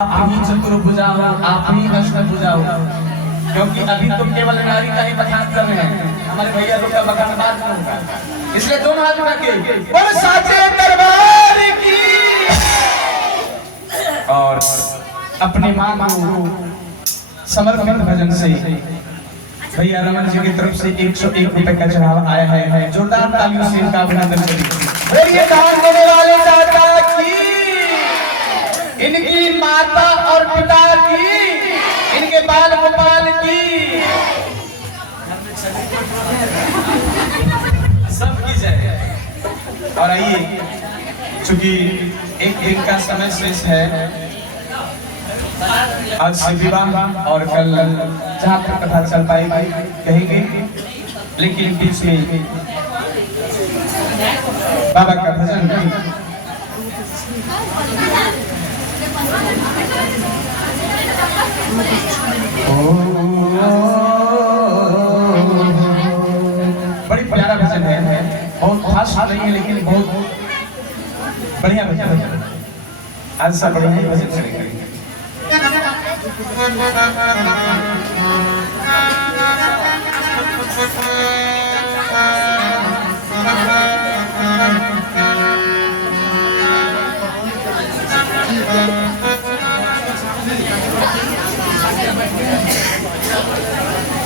आप ही चतुर्भुजा हो, आप ही अष्टभुजा हो, क्योंकि अभी तुम केवल नारी का ही बखान कर रहे हैं, हमारे भैया लोग का बखान बाद में होगा। इसलिए दोनों हाथ उठा के और साचे दरबार की और अपनी मां को समर्पित भजन से भैया रमन जी की तरफ से 101 रुपए का चढ़ावा आया है। जोरदार तालियों से इनका अभिनंदन करिए। बोलिए दान देने वाले दाता की, इनकी माता और पिता की, इनके बाल गोपाल की सबकी जय। और आइए, चूंकि एक दिन का समय शेष है, आज से विवाह और कल जहाँ तक कथा चल पाएगी कहेंगे, लेकिन बीच में बाबा का भजन बड़ी प्यारा भजन है, बहुत खास नहीं है लेकिन बहुत बढ़िया भजन है। आज सब बढ़िया भजन करेंगे।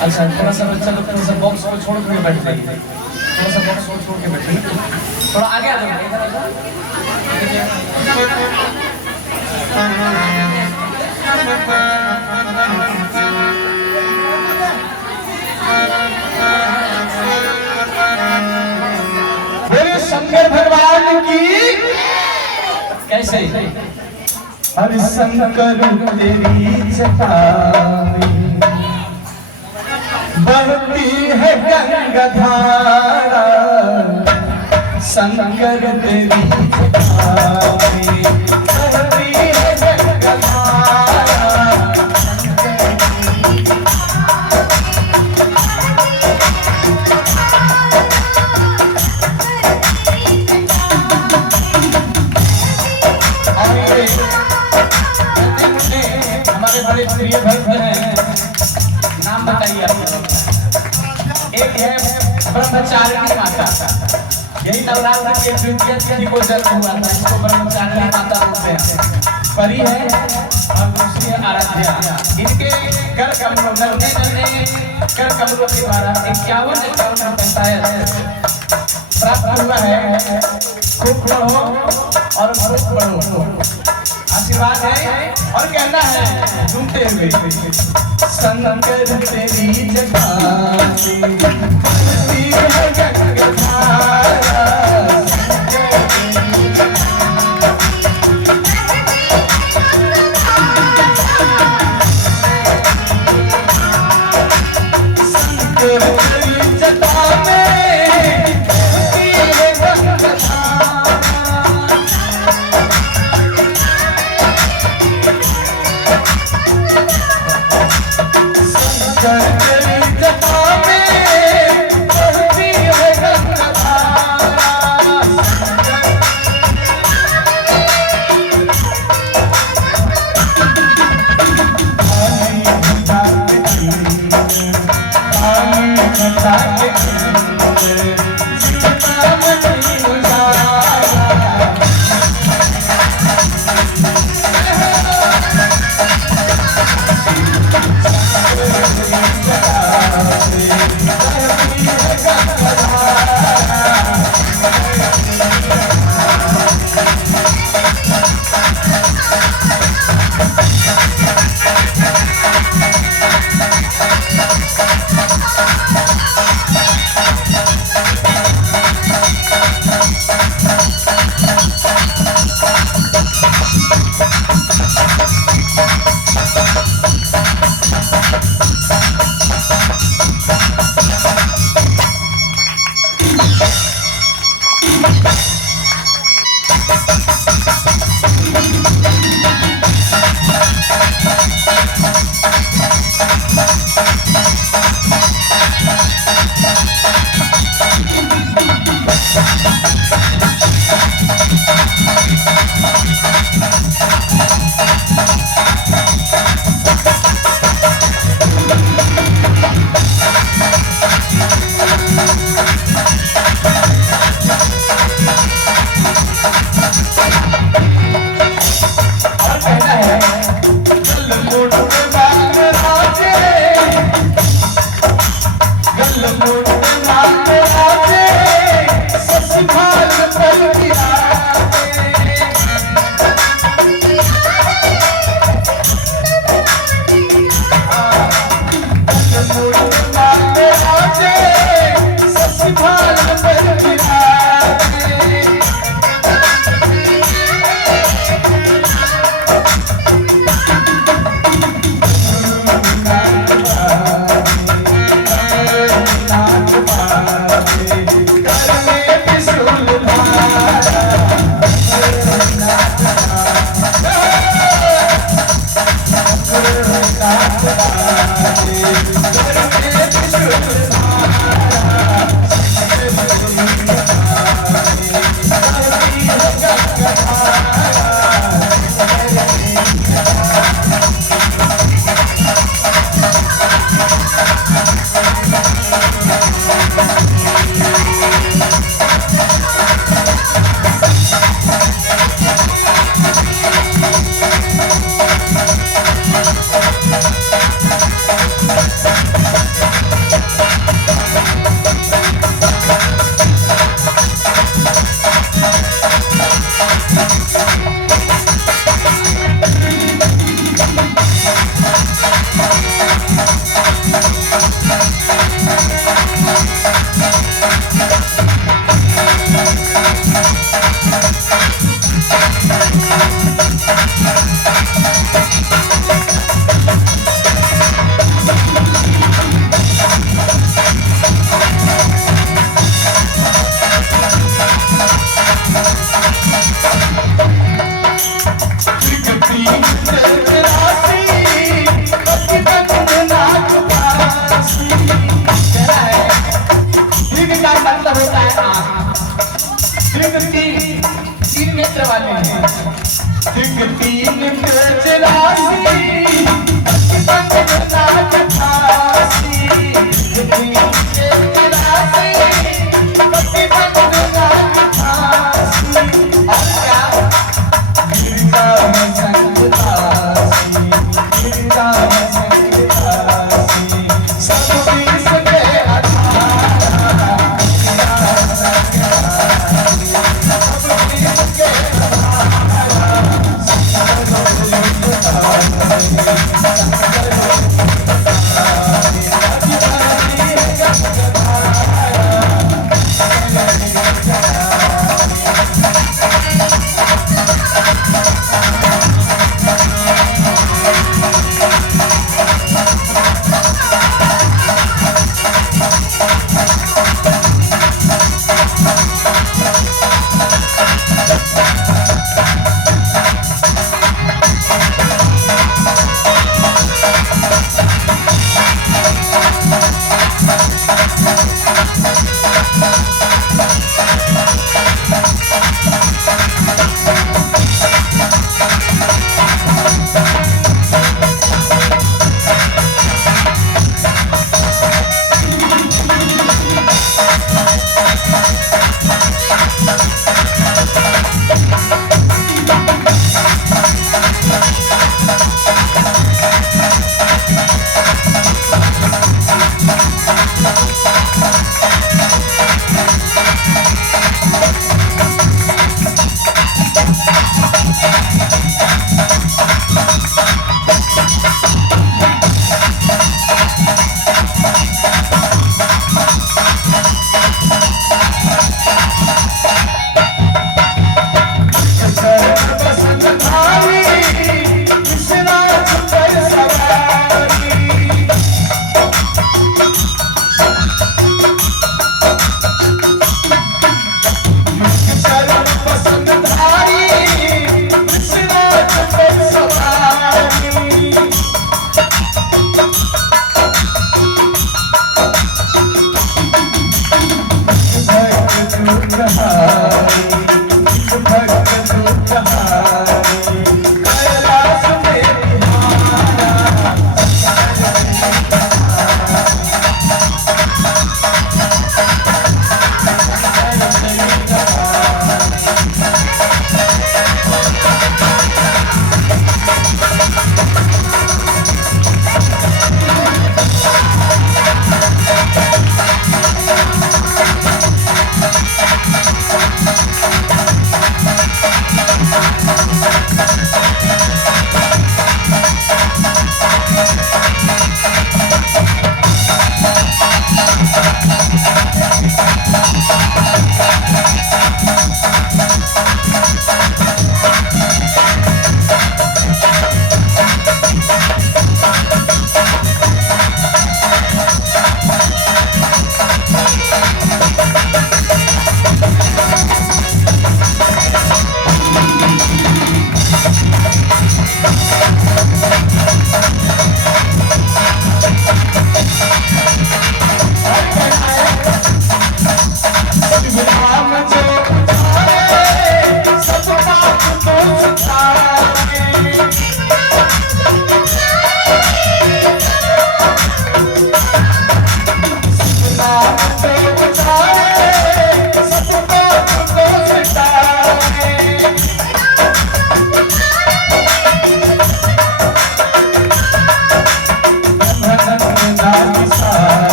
अच्छा, थोड़ा सा बच्चा लोग थोड़ा सा बॉक्स को छोड़ के बैठ जाइए, थोड़ा सा बॉक्स को छोड़ के बैठिए, थोड़ा आगे आ जाइए। शंकर भगवान की कैसे हरि शंकर तेरी जटा में बहती है गंगाधारा, शंकर तेरी जटा में बहती है गंगाधारा। हमारे बड़े प्रिय भक्त हैं, नाम बताइए आप। एक है ब्रह्मचारिणी माता, यही नवरात्र के द्वितीय तिथि को जन्म हुआ था, इसको ब्रह्मचारिणी माता बोलते हैं। परी है और दूसरी है आराध्या। इनके कर कमलों कर कमलों के द्वारा 51 प्राप्त हुआ है। खूब पढ़ो और खूब पढ़ो, आशीर्वाद है। और कहना है झूमते हुए, शंकर तेरी जटा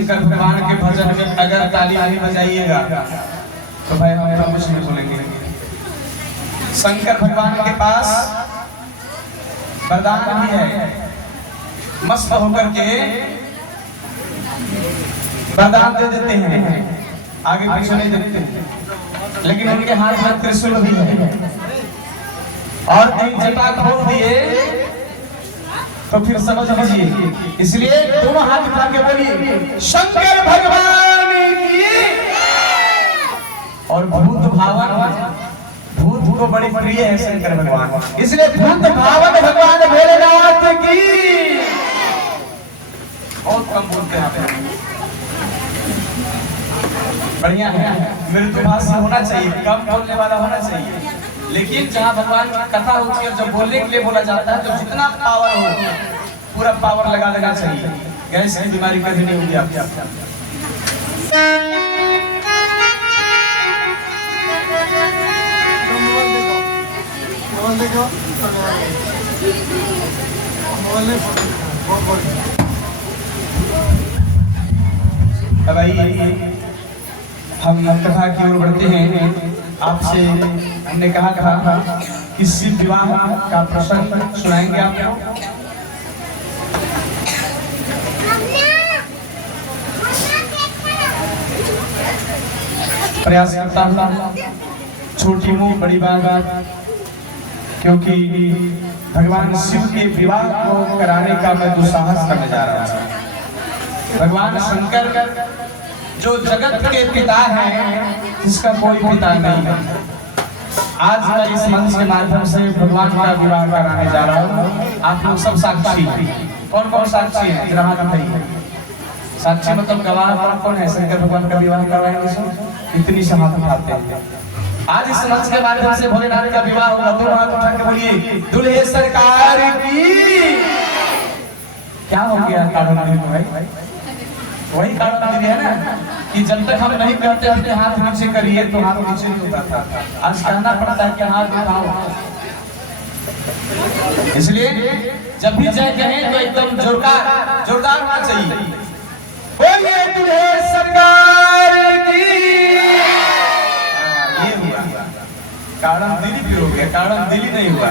शंकर भगवान के भजन में अगर ताली नहीं बजाइएगा तो भाई हम कुछ नहीं बोलेंगे। शंकर भगवान के पास वरदान भी है, मस्त होकर के वरदान दे देते हैं, आगे पीछे नहीं देखते, लेकिन उनके हाथ में त्रिशूल भी है और तीन जटा खोल दिए तो फिर समझ लीजिए। इसलिए दोनों हाथ उठा के बोलिए शंकर भगवान की। और भूत भावन, भूत को बड़ी प्रिय है शंकर भगवान, इसलिए भूत भावन भगवान भोलेनाथ की। बहुत कम बोलते हैं आप, बढ़िया है, मृदुभाषी होना चाहिए, कम बोलने वाला होना चाहिए। लेकिन जहाँ भगवान की कथा होती है, जब बोलने के लिए बोला जाता है तो जितना पावर हो पूरा पावर लगा देना चाहिए। गैस की बीमारी कभी नहीं होगी आपके आप। भाई हम कथा की ओर बढ़ते हैं। आपसे हमने कहा था कि शिव विवाह का प्रसंग सुनाएंगे आपको। प्रयास करता हूँ छोटी मुंह बड़ी बात, क्योंकि भगवान शिव के विवाह को कराने का मैं दुस्साहस करने जा रहा हूँ। भगवान शंकर जो जगत के पिता हैं, जिसका कोई पिता नहीं है, आज मैं इस मंच के माध्यम से भगवान का विवाह कराने जा रहा हूँ। आप लोग सब साक्षी हैं। कौन कौन साक्षी है? जरा हाथ उठाइए। साक्षी मतलब गवाह कौन कौन है? शंकर भगवान का विवाह करवाएंगे, इतनी से हाथ उठाते हैं। आज इस मंच के माध्यम से भोलेनाथ का विवाह होगा, दोनों हाथ उठा के बोलिए दुल्हे सरकार की। क्या हो गया कारण भाई? वही कारण है ना कि जब तक हम नहीं करते अपने हाथ नीचे करिए तो हाथ नीचे नहीं होता था, आज कहना पड़ता है कि हाथ उठाओ। इसलिए जब भी जय कहें तो एकदम जोरदार होना चाहिए। बोलिए दुल्हे सरकार की। ये हुआ कारण दिली भी हो गया, कारण दिली नहीं हुआ।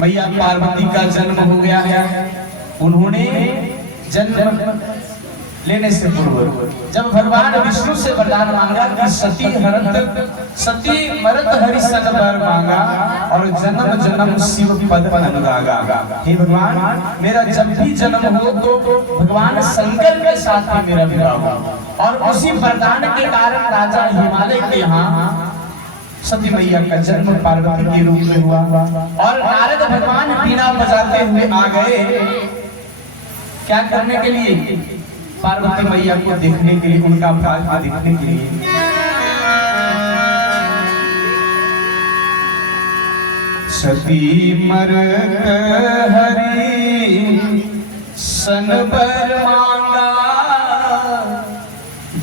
मैया पार्वती का जन्म हो गया है। उन्होंने जन्म लेने से पूर्व जब भगवान विष्णु से वरदान मांगा कि सती मरत हरि सन वर मांगा और जन्म जन्म शिव पद अनुरागा। हे भगवान, मेरा जब भी जन्म हो तो भगवान शंकर के साथ ही मेरा विवाह हो। और उसी वरदान के कारण राजा हिमालय के यहाँ सती मैया का जन्म पार्वती के रूप में हुआ। और नारद भगवान बीना बजाते हुए आ गए, क्या करने के लिए? पार्वती मैया को देखने के लिए, उनका भाग्य देखने के लिए। सती मरत हरि सन वर मांगा,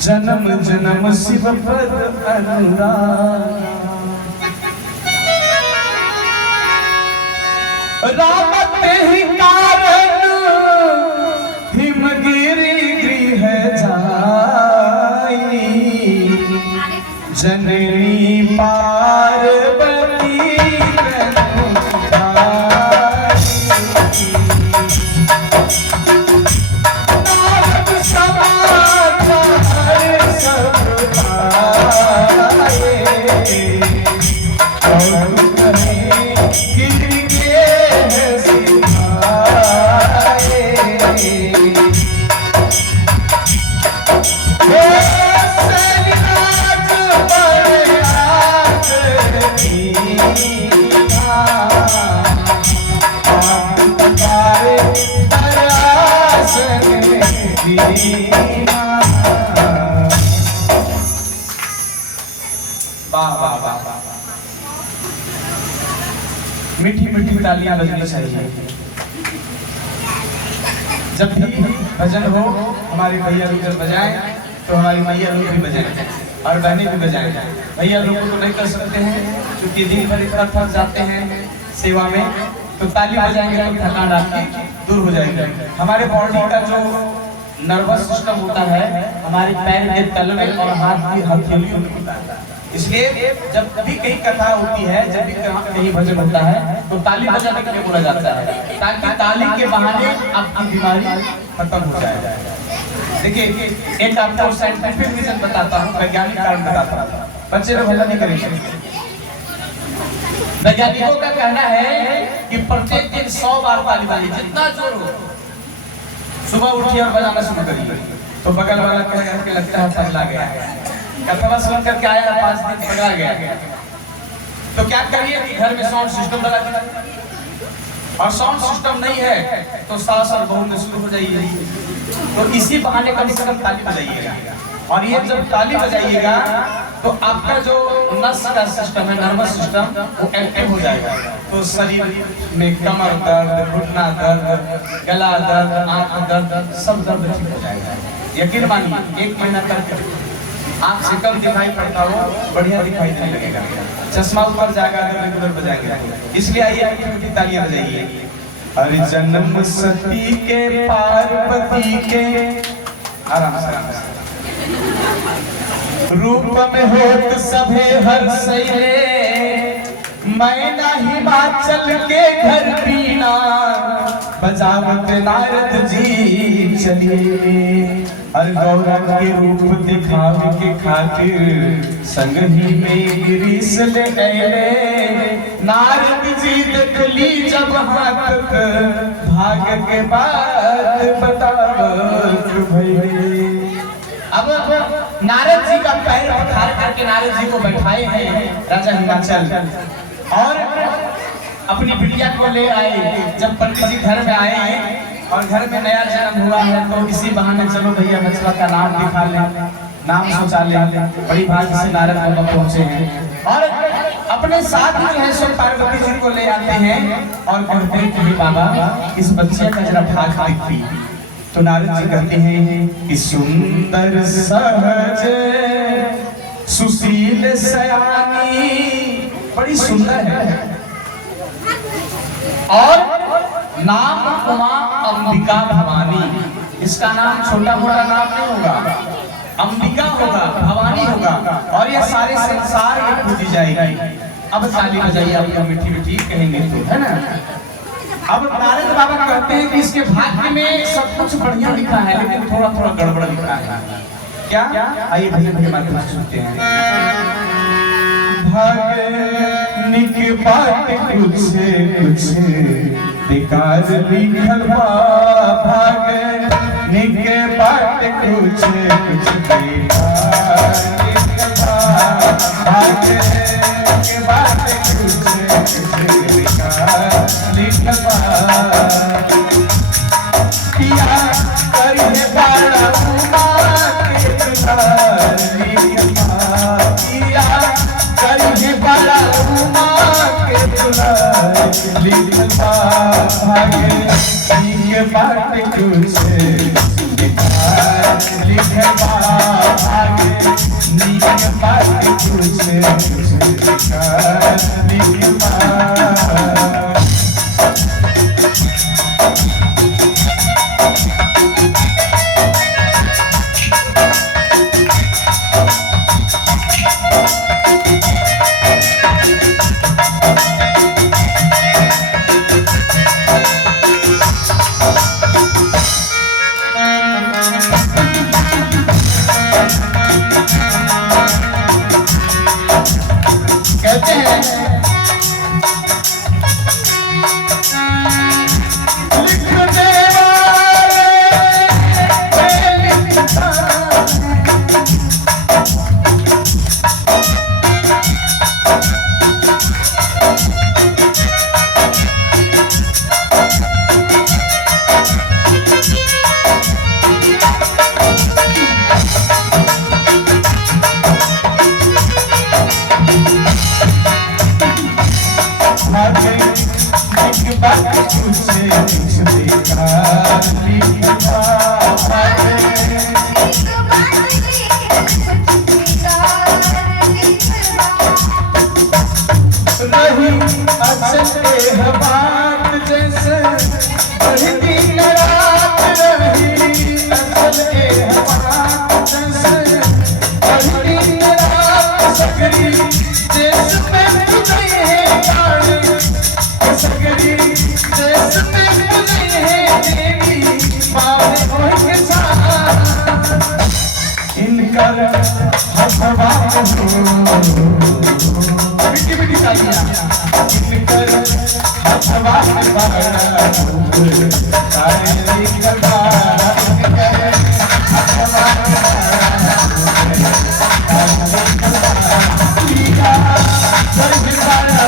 जन्म जन्म शिव पद अनुरागा। रामत ही कारण हिमगिरी गृह जाई, जननी पार्वती मीठी मीठी तालियां बजनी चाहिए। जब भी भजन हो हमारे भैया लोग जब बजाएं तो हमारी मैया लोग भी बजाएं। और बहनें भी बजाएंगे। भैया लोगों को नहीं कर सकते हैं क्योंकि दिन भर इतना थक जाते हैं सेवा में, तो ताली बजाएंगे तो थकान आपकी दूर हो जाएगी। हमारे बॉडी का जो नर्वस सिस्टम होता है हमारे पैर के तलवे और हाथ की हथेलियों में होता है, इसलिए जब भी कहीं कथा होती है, जब भी कहीं भजन होता है तो ताली बजाने के लिए बोला जाता है, ताकि ताली के बहाने आपकी बीमारी खत्म हो जाए। देखिए एक आपको साइंटिफिक रीजन बताता हूँ, वैज्ञानिक कारण बताता हूँ, बच्चे लोग हल्ला नहीं करेंगे। वैज्ञानिकों का कहना है कि प्रत्येक दिन 100 बार ताली बजाइए, जितना जोर हो। सुबह उठिए और बजाना शुरू करिए, तो बगल वाला कहेगा कि लगता है पगला गया, कथा सुन करके आया 5 दिन पगला गया। तो क्या करिए कि घर में साउंड सिस्टम लगा दीजिए, और साउंड सिस्टम नहीं है तो सास और बहू में शुरू हो जाइए, तो इसी बहाने कम से कम ताली बजाइएगा। और ये जब ताली बजाइएगा तो आपका जो नस का सिस्टम है, नर्वस सिस्टम, वो एक्टिव हो जाएगा, तो शरीर में कमर दर्द, घुटना दर्द, गला दर्द, आंख दर्द, सब दर्द ठीक हो जाएगा। यकीन मानिए 1 महीना तक आंख से कम दिखाई पड़ता हो, बढ़िया दिखाई देने लगेगा, चश्मा ऊपर जाएगा तो रेगुलर बजाएंगे। इसलिए आइए तालियां बजाइए। अरे जन्म सती के पार्वती के, आराम से रूप में होत सभे हर सहे, मैना हिमाचल के घर पीना बजावत नारद जी चले। हर गौरव के रूप दिखावे के खातिर संग ही में गिरीश ले गए, नारद जी देख ली जब हाथ भाग के बात बतावत भइले। अब नारद जी का पैर पखार करके नारद जी को बैठाए हैं राजा हिमाचल, और अपनी बिटिया को ले आए। जब पंडित जी घर में आए और घर में नया जन्म हुआ है तो इसी बहाने चलो भैया बचवा का नाम दिखा ले, नाम सोचा ले। बड़ी भाग्य से नारद बाबा पहुंचे हैं और अपने साथ जो है सो पार्वती जी को ले आते हैं और कहते हैं कि बाबा इस बच्चे का जरा भाग दिखती। तो नारद जी कहते हैं कि सुंदर सहज सुशील सयानी, बड़ी सुंदर है, और नाम उमा अंबिका भवानी। इसका नाम छोटा मोटा नाम नहीं होगा, अंबिका होगा, भवानी होगा, और ये सारे संसार में पूजी जाएगी। अब ताली बजाइए, आपको मीठी मीठी कहेंगे तो, है ना। अब नारद बाबा कहते हैं कि इसके भाग्य में सब कुछ बढ़िया लिखा है लेकिन थोड़ा थोड़ा गड़बड़ लिखा है। क्या? आइए भजन के माध्यम से सुनते हैं। भाग्य निक बात कुछ कुछ बेकार लिखल बा, भाग्य निक बात कुछ कुछ बेकार लिखल बा, भाग्य निक बात कुछ कुछ बेकार लिखल बा। किया करिए बड़ा उमा के दुलार लिखल बा, किया करिए बड़ा उमा के दुलार लिखल बा, भाग्य निक बात कुछ बेकार लिखल बा, भाग्य निक बात कुछ बेकार लिखल बा। कहते हैं लिखने वाले मिट्टी मिट्टी तालियां निकल अथवा बाड़ा सारे निकल बाड़ा निकल अथवा पिया चल बाड़ा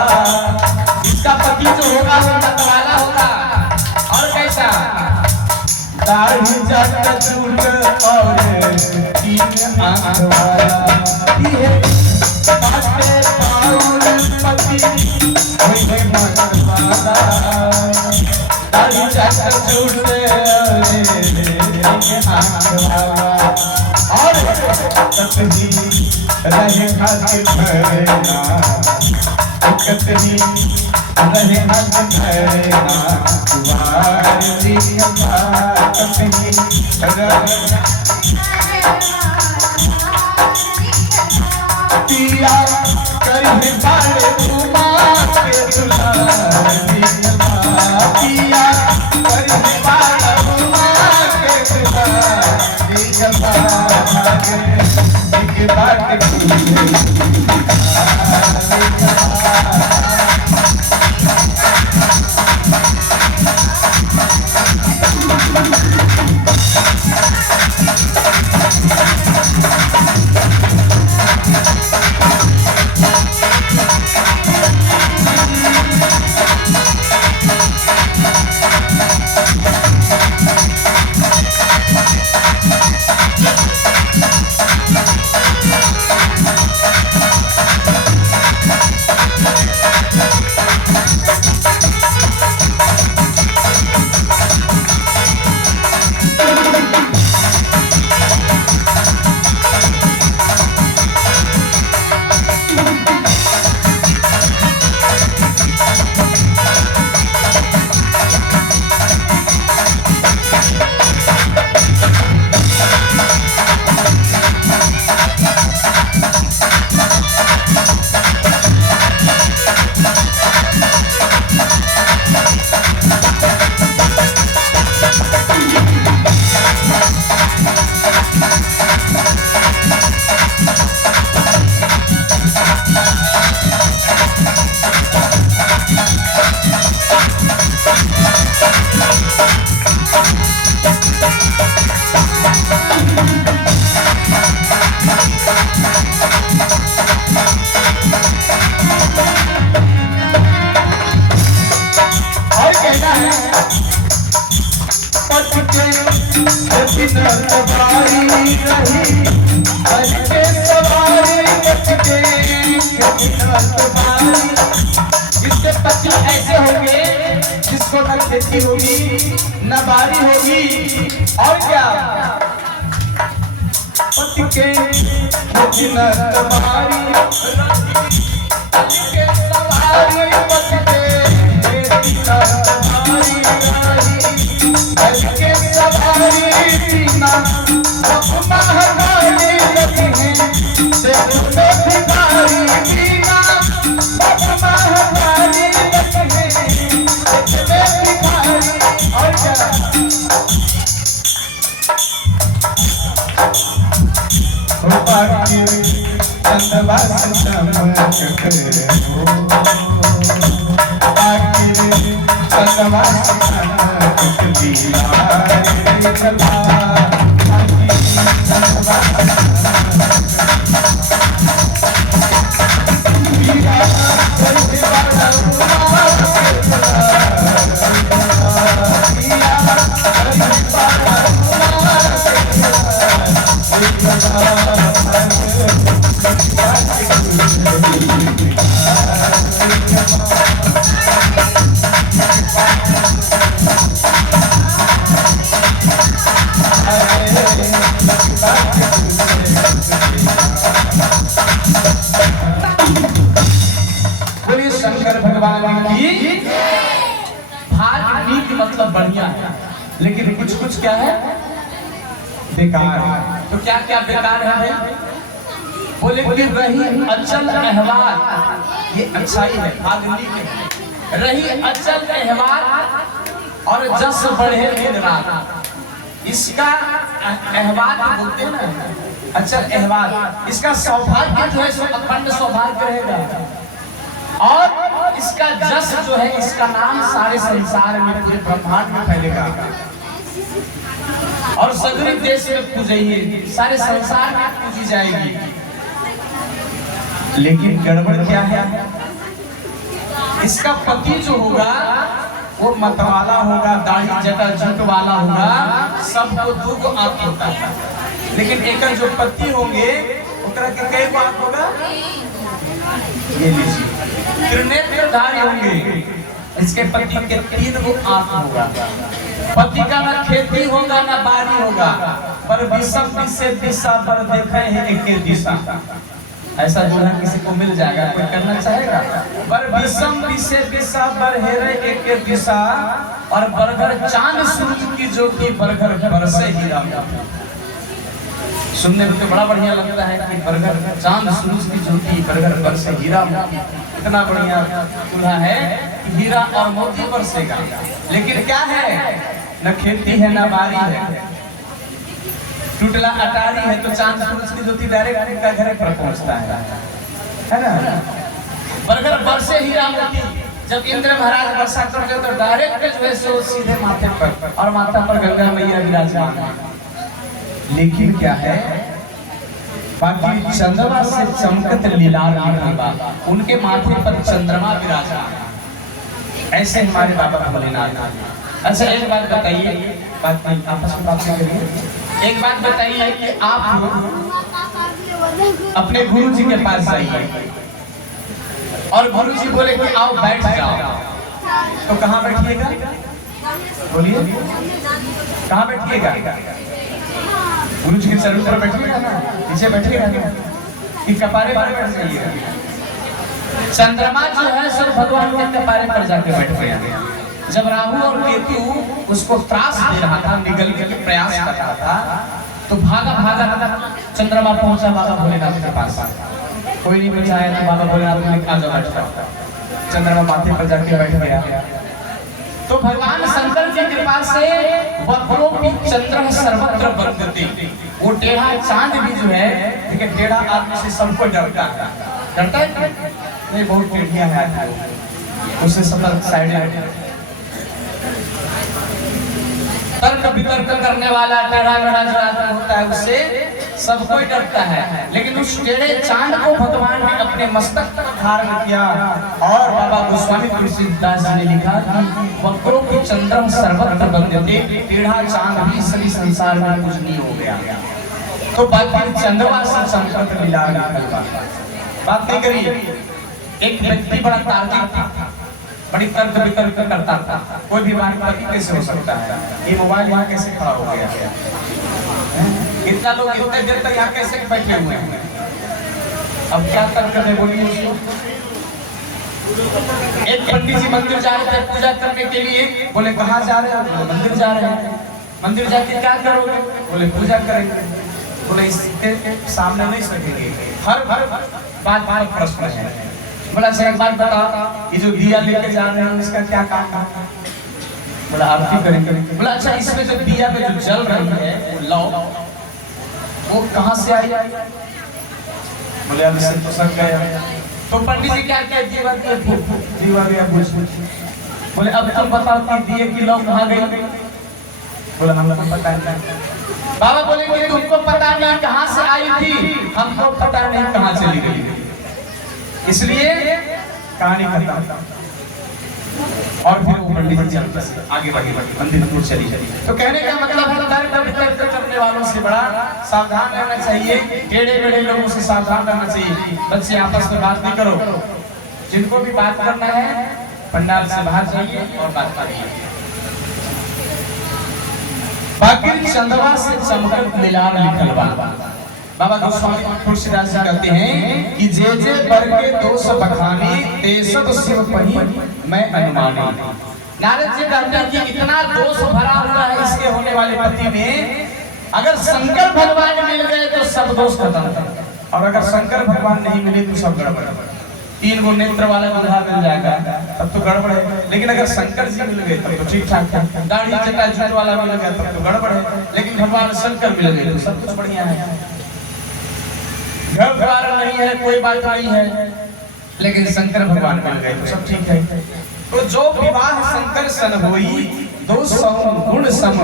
इसका पति जो होगा वो मतवाला होगा। और कैसा दाढ़ी जट चूड़ और तीन आंख वाला ये बाटे पाउल पति होइबे मतवाला। दाढ़ी जट चूड़ तीन आंख वाला और कतही रहे खातिर भरेना कतही रहे खातिर भरेना वारी कतही पिया करहे बाले उमा के दुलारी पिया करहे बाले उमा के दुलारी के बात जिसके पति ऐसे होंगे जिसको न खेती होगी न बारी होगी और क्या पति के न बारी संगवा बोलिए शंकर भगवान की। भाग नीक मतलब बढ़िया है, लेकिन कुछ कुछ क्या है बेकार। तो क्या क्या बेकार है भाई? बोले कि रही अचल अहवाल, ये अच्छाई है, भाग नीक है। रही अचल अहवाल और जस बढ़े दिन रात, इसका अहवाल बोलते हैं ना, अचल अहवाल, इसका सौभाग्य जो है सो अखंड सौभाग्य रहेगा। और इसका जस जो है, इसका नाम सारे संसार में, पूरे ब्रह्मांड में फैलेगा। और सगरे देश में पूजिए, सारे संसार में पूजी जाएगी। लेकिन गड़बड़ क्या है? इसका पति जो होगा वो मतवाला होगा, दाढ़ी जटा झूठ वाला होगा, सबको दुख आंख होता है। लेकिन एक जो पति होंगे ओकरा के कई बात होगा, ये लीजिए त्रिनेत्रधारी होंगे। इसके पति के 3 गो आंख होगा। पति का ना खेती होगा ना बारी होगा, पर विषम विषे दिशा पर देखे है एक दिशा। ऐसा जो है किसी को मिल जाएगा, कोई करना चाहेगा? पर विषम विषे दिशा पर हेरे एक दिशा, और बरगर चांद सूरज की ज्योति बरगर बरसे हीरा। सुनने में तो बड़ा बढ़िया लगता है कि बरगर चांद सूरज की ज्योति बरगर बरसे हीरा। इतना बढ़िया चूल्हा है कि हीरा और मोती बरसेगा। लेकिन क्या है, न खेती है न बारी है, टूटला अटारी है, तो चांद सूरज की ज्योति डायरेक्ट उनका घर पर पहुंचता है ना। बरगर बरसे हीरा मोती, जब इंद्र महाराज वर्षा करते तो डायरेक्ट जो है सो सीधे माथे पर, और माथा पर गंगा मैया विराजमान है। लेकिन क्या है, बाकी चंद्रमा से चमकत लीलार बाबा, उनके माथे पर चंद्रमा विराजमान। ऐसे हमारे बाबा भोलेनाथ। अच्छा एक बात बताइए, बात नहीं आपस में बात करिए। एक बात बताइए कि आप अपने गुरु जी के पास जाइए और गुरु जी बोले कि आओ बैठ जाओ, तो कहाँ बैठिएगा? बोलिए, कहाँ बैठिएगा? गुरु जी के चरणों पर बैठिएगा ना, नीचे बैठिएगा कि कपारे पर बैठ जाइए? चंद्रमा जो है सब भगवान के कपारे पर जाके बैठ गया। जब राहु और केतु उसको त्रास दे रहा था, निगलने के प्रयास कर रहा था, तो भागा भागा चंद्रमा पहुंचा बाबा भोलेनाथ के पास। कोई नहीं बचाया तो बाबा भोलेनाथ ने कहा जाओ बैठो। चंद्रमा माथे पर जाके बैठ गया। तो भगवान शंकर की कृपा से वक्रोपि चंद्र सर्वत्र वर्तते, वो टेढ़ा चांद भी जो है, देखिए टेढ़ा आदमी से सबको डरता है। डरता है नहीं, बहुत टेढ़िया है, उससे सब साइड तर्क वितर्क करने वाला टेढ़ा मेढ़ा जो आदमी होता है, उससे सब कोई डरता है। लेकिन उस टेढ़े चांद को भगवान ने अपने मस्तक पर धारण किया। और बाबा गोस्वामी तुलसीदास जी ने लिखा कि वक्रों की चंद्रम सर्वत्र वंद्यते, टेढ़ा चांद भी सभी संसार में पूजनीय हो गया। तो बाकी चंद्रमा से संकट मिला बात नहीं करिए। एक व्यक्ति बड़ा तार्किक था, बड़ी तर्क वितर्क करता था, कोई भी बात कैसे हो सकता है, ये मोबाइल यहाँ कैसे खड़ा हो गया, इतना लोग इतने देर तक यहाँ कैसे बैठे हुए हैं, अब क्या तर्क करने बोलिए उसको। एक पंडित जी मंदिर जा रहे थे पूजा करने के लिए, बोले कहाँ जा रहे हैं? मंदिर जा रहे हैं। मंदिर जाके क्या करोगे? बोले पूजा करेंगे। बोले इसके सामने नहीं सकेंगे, हर बात प्रश्न है। बोला एक बात बता, ये जो दिया लेके जा रहे हैं इसका क्या काम है? बोला आरती करेंगे। बोला अच्छा इसमें जो दिया में जो जल रही है वो लौ, वो कहाँ से आई? बोले अब इससे तो सक गया। तो पंडित जी क्या क्या जीवा के जीवा गया बुझ बोले अब तुम बताओ कि दिए की लौ कहाँ गई? बोला हमको पता नहीं। बाबा बोले कि तुमको पता नहीं कहाँ से आई थी, हमको पता नहीं कहाँ चली गई। इसलिए कहानी खत्म। और फिर वो पंडित जी आगे बढ़े मंदिर में चली। तो कहने का मतलब है तर्क करने वालों से बड़ा सावधान रहना चाहिए, टेढ़े मेढ़े लोगों से सावधान रहना चाहिए। बच्चे आपस में बात नहीं करो, जिनको भी बात करना है पंडाल से बाहर जाइए और बात करिए। बाकी चंदवा से चमकत मिलान लिखल बा। बाबा गोस्वामी तुलसीदास जी कहते हैं कि जे जे बर के दोष बखानी ते सब शिव पही मैं अनुमानी। नारद जी कहते हैं कि इतना दोष भरा हुआ है इसके होने वाले पति में, अगर शंकर भगवान मिल गए तो सब दोष खत्म, और अगर शंकर भगवान नहीं मिले तो सब गड़बड़। 3 गो नेत्र वाला दूल्हा मिल जाएगा तब तो गड़बड़ है, लेकिन अगर शंकर जी मिल गए तब तो ठीक ठाक है। दाढ़ी जटा जूट वाला मिल गया तब तो गड़बड़ है, लेकिन भगवान शंकर मिल गए तो सब कुछ बढ़िया है। घर द्वार नहीं है कोई बात नहीं है, लेकिन शंकर भगवान मिल गए तो सब ठीक है। तो जो विवाह शंकर सन होई, दोष गुण सम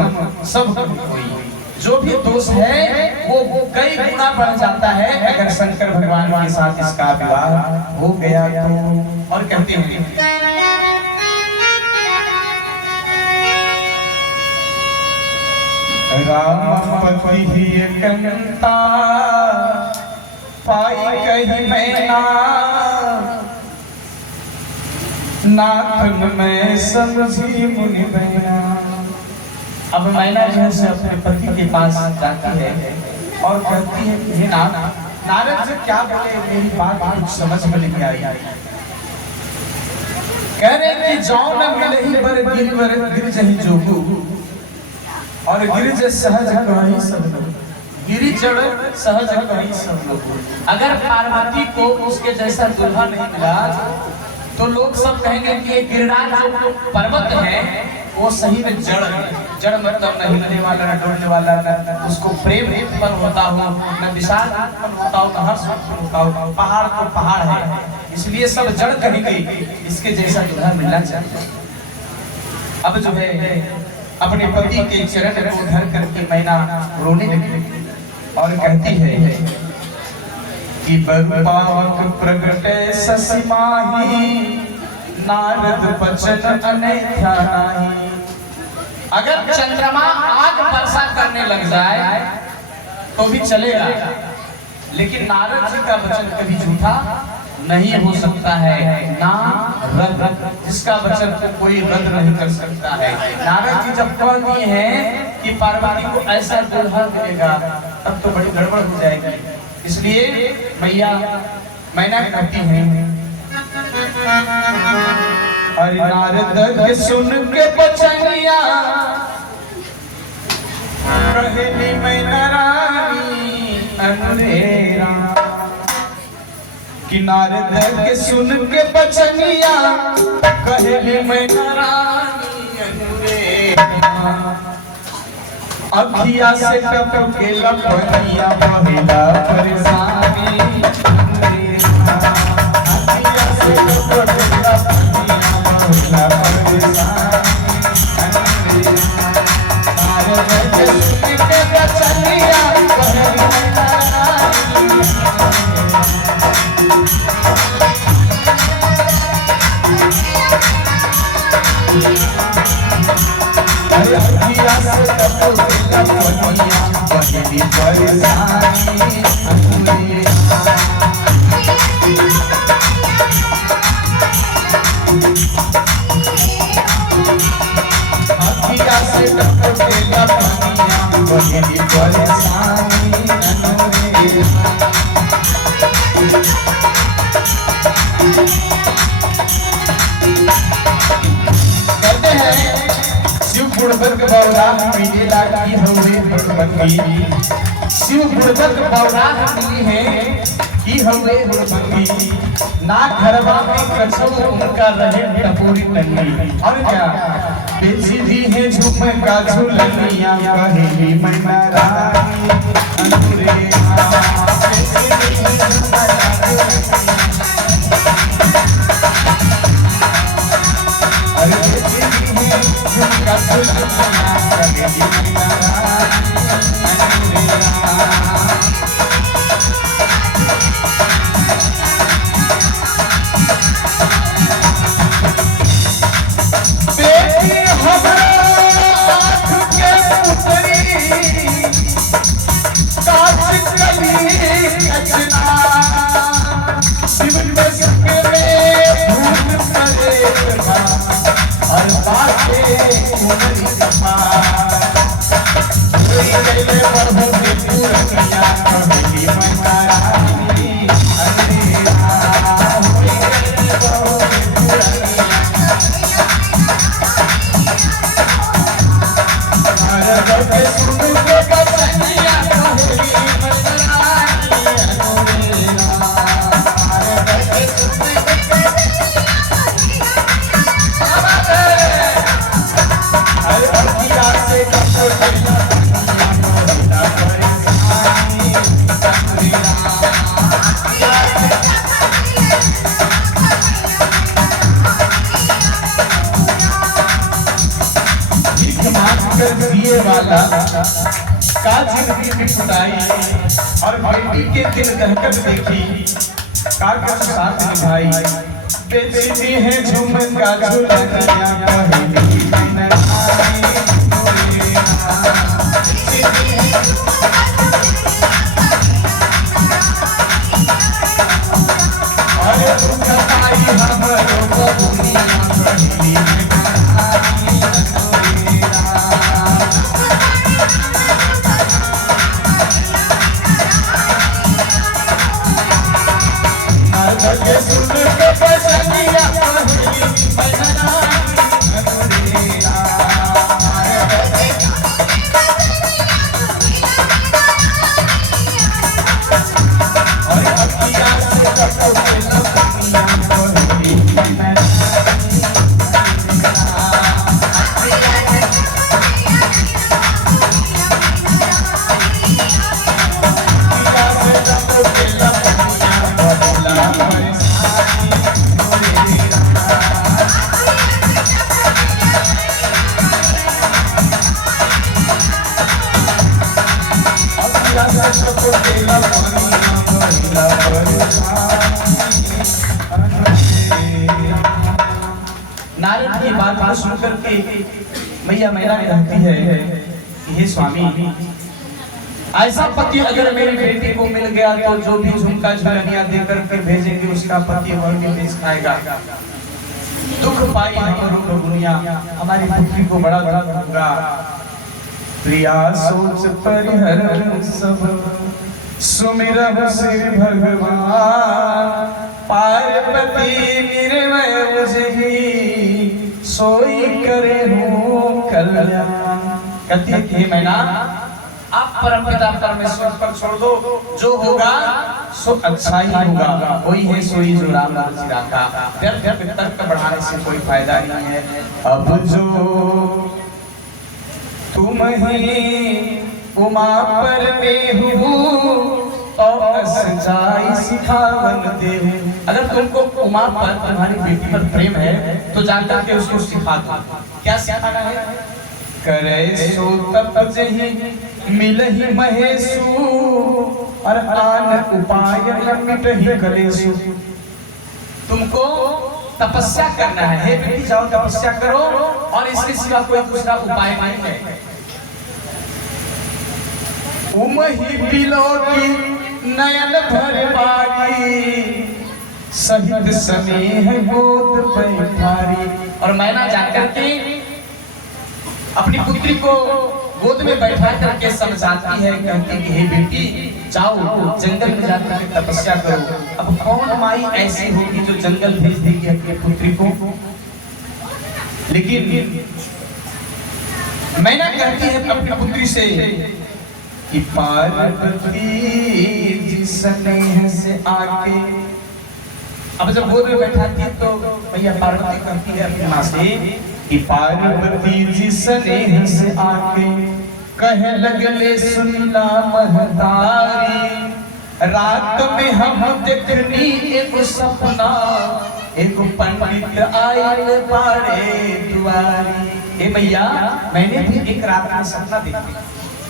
सब होई। जो भी दोष है वो कई गुना बढ़ जाता है अगर शंकर भगवान के साथ इसका विवाह हो गया तो। और कहते हैं राम पति ही कंता पाई कही मैना, नाथन में समझी मुनि बहना। अब मैना जो है अपने पति के पास जाती है और कहती है कि नारद जी क्या बोले, मेरी बात कुछ समझ में नहीं आई। कह रहे कि जाओ न मिलहि बर गिरवर गिरजहि जोगु, और गिरज सहज कहि सब लोग। गिरी चढ़ सहज कहि सब लोग। अगर पार्वती को उसके जैसा दूल्हा नहीं मिला तो लोग सब कहेंगे कि ये गिरिराज जो पर्वत है वो सही में जड़ है। जड़ मतलब न हिलने वाला, न डोलने वाला, न उसको प्रेम उत्पन्न होता हो, न विषाद उत्पन्न होता हो, न हर्ष उत्पन्न होता हो। पहाड़ तो पहाड़ है, इसलिए सब जड़ कही गई। इसके जैसा दूल्हा मिलना चाहिए। अब जो है अपने पति के चरण को धर करके मैना रोने लगी और कहती है कि बरुपावक प्रगटे ससिमाही, नारद बचन अनैथा नाही। अगर चंद्रमा आग वर्षा करने लग जाए तो भी चलेगा, लेकिन नारद जी का वचन कभी झूठा नहीं हो सकता है। ना रद्द, जिसका वचन को कोई रद्द नहीं कर सकता है। नारद जी जब कह दिए हैं कि पार्वती को ऐसा दूल्हा मिलेगा तब तो बड़ी गड़बड़ हो जाएगी। इसलिए मैया मैना कहती हैं अरे नारद के सुन के बचनिया, कहली मैना रानी अनुरेरा। कि नारद के सुन के बचनिया, कहली मैना रानी अनुरेरा। अखिया से टपके लपनिया महिला परेशानी, अखिया से टपके लपनिया महिला परेशानी। नारद के सुन के बचनिया, कहली मैना रानी। अरे अखिया से टपके लपनिया महिला परेशानी। अखिया से टपके लपनिया महिला परेशानी। कहते हैं शिव गुणवंत बौराह मिले लागी हवे गुणवंती। शिव गुणवंत बौराह मिली है की हवे गुणवंती। ना घरवा में कछो उनका रहे टपोरी टंगी। और क्या बेची दी है झुमका झुलनिया, कहली मैना रानी अनुरेरा। बेची दी है झुमका झुलनिया, अरे झुमका झुलनिया करेली वाला का जिंदगी में फुटाई और बेटी के दिल दहकत देखी का साथ निभाई बेटी है झुमका झुलनिया कहेली नारद की बात को सुनकर के मैया मैना कहती है हे स्वामी, ऐसा पति अगर मेरी बेटी को मिल गया तो जो भी झुमका झुलनिया देकर के भेजेंगे उसका पति और भी बेच खाएगा। दुख पाई हम दुनिया, हमारी पुत्री को बड़ा दुख होगा। प्रिया सोच परिहर सब सुमिरहु श्री भगवान, पार्वती निर्मय मुझे सोई करे हूँ कल्याण। कहती है मैना, आप परमपिता परमेश्वर पर छोड़ दो, जो होगा सो अच्छा ही होगा। वही है सोई जो राम जी राखा। व्यर्थ तर्क बढ़ाने से कोई फायदा नहीं है। अब जो तुम ही उमा पर देहु और सजाई सिखावन देहु। अगर तुमको उमा पर, तुम्हारी बेटी पर प्रेम है तो जानकर के उसको सिखा दो। क्या सिखाना है? करे सो तप जही मिलहि महेशु, और आन उपाय मिटहि कलेशु। तुमको तपस्या करना है। हे बेटी जाओ तपस्या करो, और इसके सिवा कोई दूसरा उपाय नहीं है। उमहि बिलो की नयन भर बारी, सहित स्नेह गोद बैठारी। और मैना जाकर के अपनी पुत्री को गोद में बैठा करके समझाती है, कहती कि हे बेटी जाओ जंगल में जाकर के तपस्या करो। अब कौन माई ऐसी होगी जो जंगल भेज देगी अपनी पुत्री को? लेकिन मैना कहती है अपनी पुत्री से कि पार्वती जी स्नेह से आके। अब जब गोद में बैठाती है तो भैया पार्वती कहती है अपनी माँ से कि पार्वती जी स्नेह से आके, कहे लगले सुनला महतारी, रात में हम देखनी एक सपना, एक पंडित आए बाड़े दुआरी। हे भैया मैंने भी एक रात में सपना देखा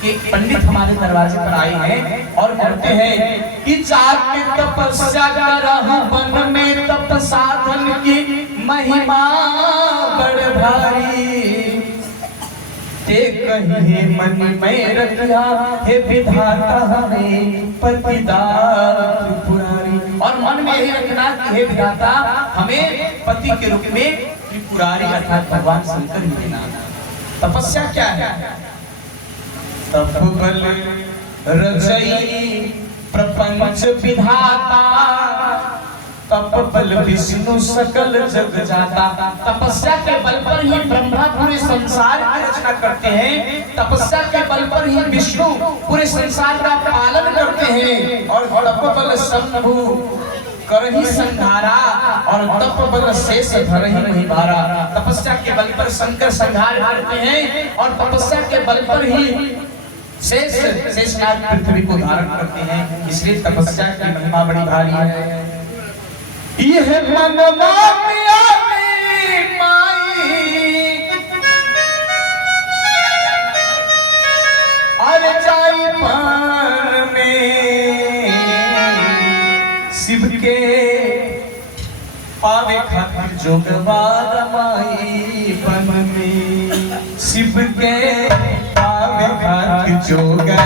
कि एक पंडित हमारे दरवाजे पर आए हैं और कहते हैं कि जाके तपस्या करहु वन में तप साधन की महिमा बड़ भारी ते कहिए मन में रखा हे विधाता हमें पतिदार त्रिपुरारी। और मन में यही रखना कि हे विधाता हमें पति के रूप में त्रिपुरारी अर्थात भगवान शंकर ही देना। तपस्या क्या है? तप बल रजई प्रपंच विधाता तप बल विष्णु सकल जग जाता। तपस्या के बल पर ही ब्रह्मा पूरे संसार की रचना करते हैं, तपस्या के बल पर ही विष्णु पूरे संसार का पालन करते हैं। और तप बल शंभु करहि संहारा और तप बल शेष धरहि महिभारा। तपस्या के बल पर शंकर संहार करते हैं और तपस्या के बल पर ही शेषनाग पृथ्वी को धारण करते हैं। इसलिए तपस्या की महिमा बड़ी भारी है। यह मनवा मिया माई अरे जाई पान में शिव के पावे खातिर जोगवा रमाई बन में शिव के पावे खातिर जोगवा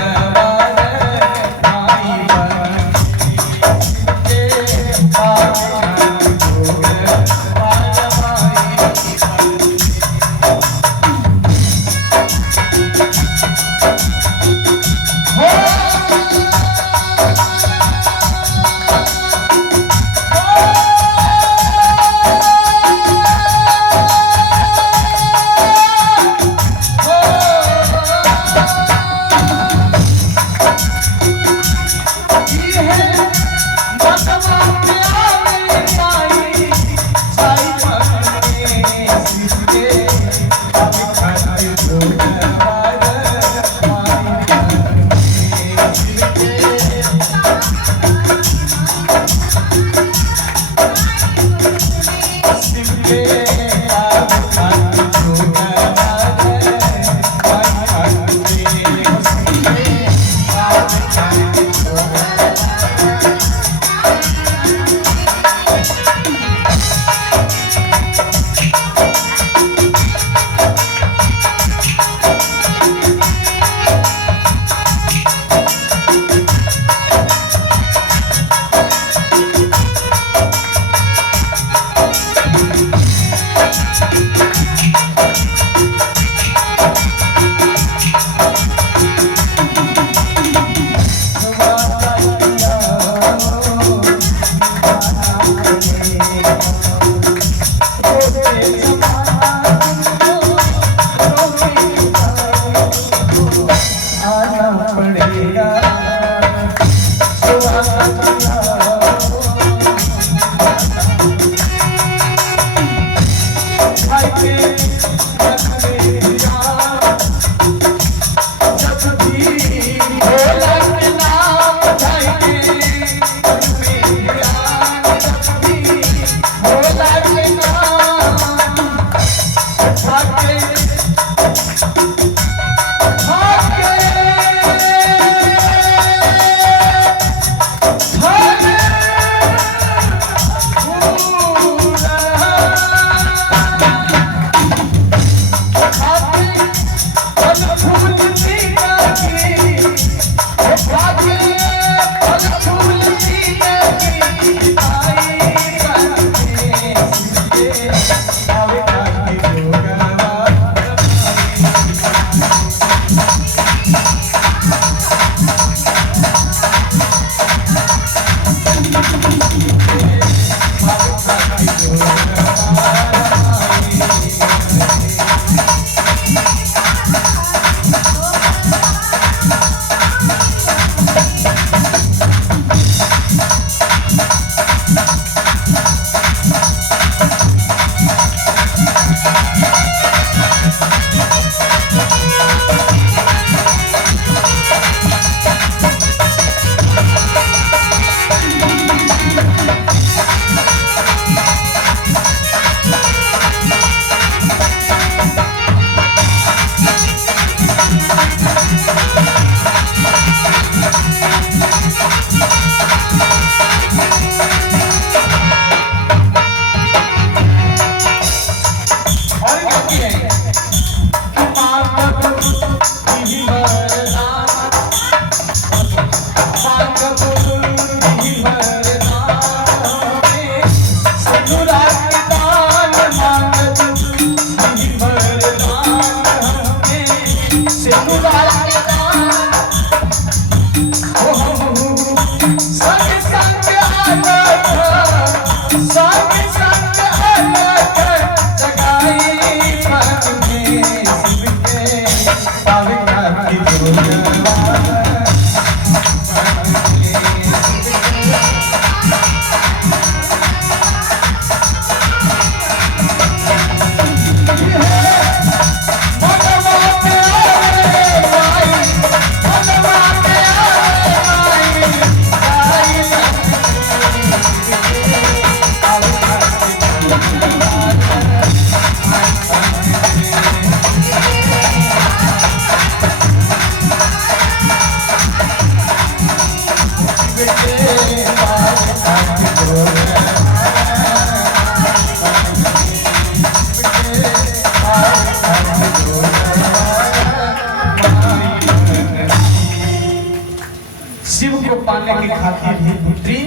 पाने की खातिर हे पुत्री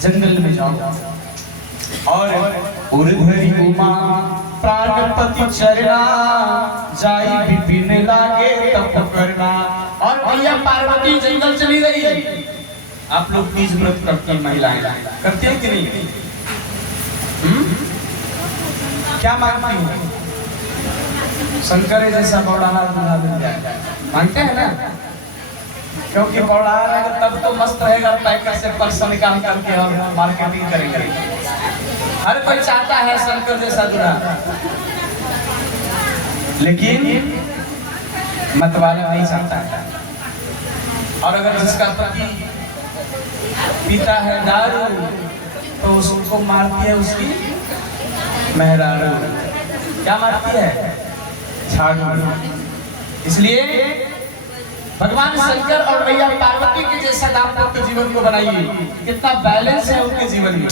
जंगल में जाओ और उर्धरी उमा प्राणपति चरना जाई विपिन लागे तप करना। और भैया पार्वती जंगल चली गई। आप लोग तीज व्रत करती हैं, महिलाएं करती हैं कि नहीं? क्या मांगती हैं? शंकर जैसा बौड़ाहा दूल्हा मिल जाए, मांगते हैं ना? क्योंकि बौड़ाहा रहेगा तब तो मस्त रहेगा, पैकेट से पर्स निकाल करके और मार्केटिंग करेंगे। हर कोई चाहता है शंकर जैसा दूल्हा, लेकिन मतवाला नहीं चाहता है। और अगर जिसका पति पीता है दारू तो उसको मारती है उसकी मेहरारू। क्या मारती है? झाड़ू। इसलिए भगवान शंकर और मैया पार्वती के जैसा दाम्पत्य जीवन को बनाइए। कितना बैलेंस है उनके जीवन में,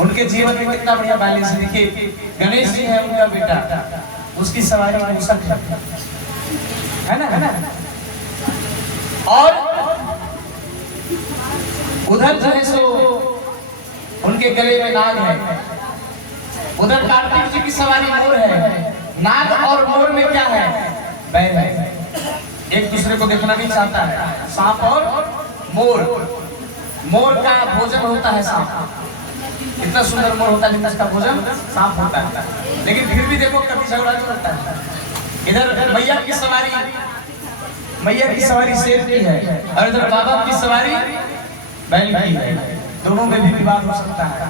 उनके जीवन में कितना बढ़िया बैलेंस है। देखिए गणेश जी है उनका बेटा, उसकी सवारी मूषक है ना। और उधर जो है सो उनके गले में नाग है, उधर कार्तिक जी की सवारी मोर है। नाग और मोर में क्या है? बैर है, एक दूसरे को देखना नहीं चाहता है। सांप और मोर, मोर का भोजन होता है सांप। इतना सुंदर मोर होता है लेकिन उसका भोजन सांप होता है। लेकिन फिर भी देखो कभी झगड़ा नहीं होता है। इधर मैया की सवारी शेर की है और इधर बाबा की सवारी बैल की है। दोनों में भी विवाद हो सकता है,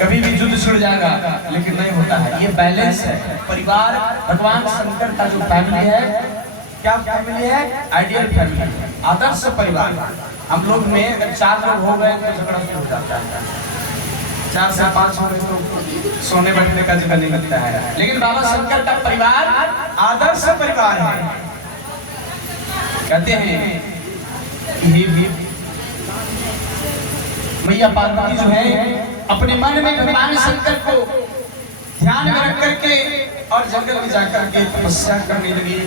कभी भी युद्ध छिड़ जाएगा, लेकिन नहीं होता है। ये बैलेंस है। परिवार भगवान शंकर का जो फैमिली है, क्या फैमिली है? आइडियल फैमिली, आदर्श परिवार। हम लोग में अगर 4 लोग हो गए तो झगड़ा शुरू हो जाता है, 4 से 5 हो गए तो सोने बैठने का जगह नहीं लगता है। लेकिन बाबा शंकर का परिवार आदर्श परिवार है। कहते हैं मैया पार्वती जो है अपने मन में भगवान शंकर को ध्यान में रख करके और जंगल में जाकर के तपस्या करने लगी।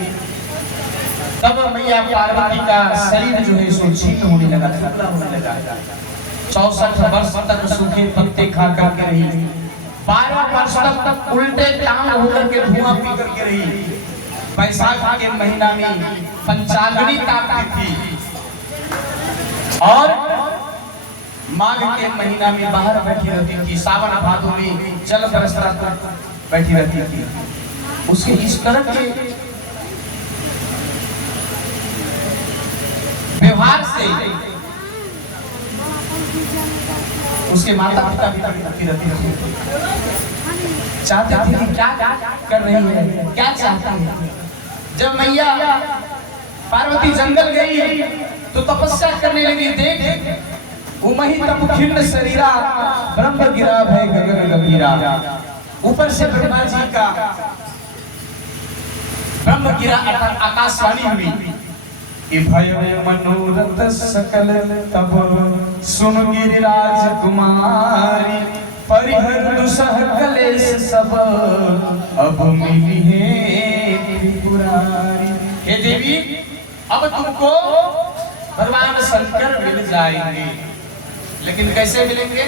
तब मैया पार्वती का शरीर जो है सो छीन होने लगा, दुबला होने लगा। 64 वर्ष तक सूखे पत्ते खा करके रही, 12 वर्ष तक उल्टे टांग होकर के धुआं पी करके रही। बैसाख के महीना में पंचाग्नि तापती थी और माघ के महीना में बाहर बैठी रहती थी। सावन भादों में जल बरसता बैठी रहती थी। उसके इस तरह के व्यवहार से उसके माता पिता भी रहती थी। चाहते थे कि क्या कर रही है, क्या चाहती है। जब मैया पार्वती जंगल गई तो तपस्या करने लगी। देख उमहि तप खिन्न शरीरा, ब्रह्म गिरा भय गगन गंभीरा। ऊपर से ब्रह्मा जी का ब्रह्म गिरा आकाशवाणी हुई। भय मनोरथ सकल तब सुन गिरिराज कुमारी, परिहर दुसह कलेश सब अब मिली है त्रिपुरारी। हे देवी, अब तुमको भगवान शंकर मिल जाएंगे। लेकिन कैसे मिलेंगे?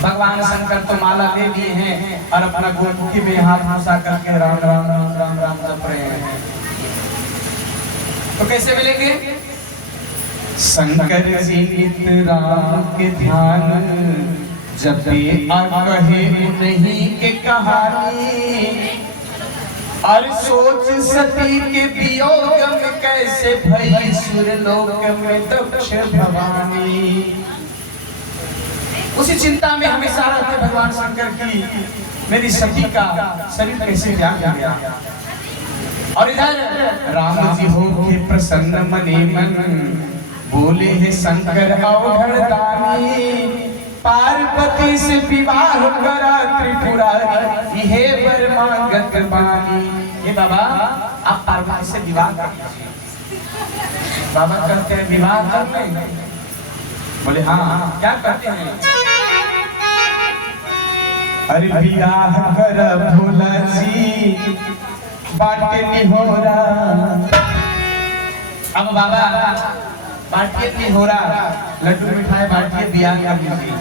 भगवान शंकर तो माला ले लिए हैं और अपना गोमुखी में हाथ घुसा करके राम राम राम राम राम जप रहे हैं। तो कैसे मिलेंगे? शंकर जी नित राम के ध्यान जपे और कहे नहीं के कहानी, और सोच सती के वियोग में कैसे भई सुरलोक में दक्ष भवानी। उसी चिंता में हमेशा रहते भगवान शंकर की, मेरी सती का शरीर कैसे त्याग गया। और इधर राम जी हो के प्रसन्न मने मन, बोले है शंकर अवघड़दानी, पार्वती से विवाह करा त्रिपुरारी, हे वर मांगत बानी। ये बाबा आप पार्वती से विवाह कर लीजिए। बाबा करते हैं विवाह कर लेंगे? बोले हाँ। क्या करते हैं? अरे विवाह कर भोला जी बाटे निहोरा। अब बाबा बांटिए नहीं हो रहा, लड्डू मिठाई बांटिए, बियाह कर लीजिए,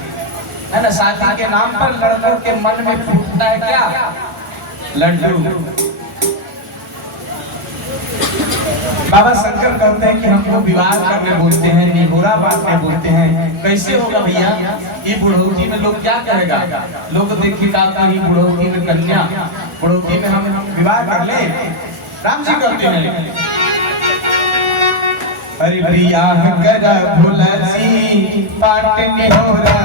है ना। शादी के नाम पर लड़कों के मन में फूटता है क्या? लड्डू। बाबा शंकर कहते हैं कि हमको विवाह करने बोलते हैं, निहोरा बांटने बोलते हैं। कैसे होगा भैया? ये बुढ़ौती में लोग क्या कहेगा? लोग देखिए ही बुढ़ौती में कन्या, बुढ़ौती में हम विवाह कर ले। राम जी कहते हैं अरे बियाह कर भुलसी बांट निहोरा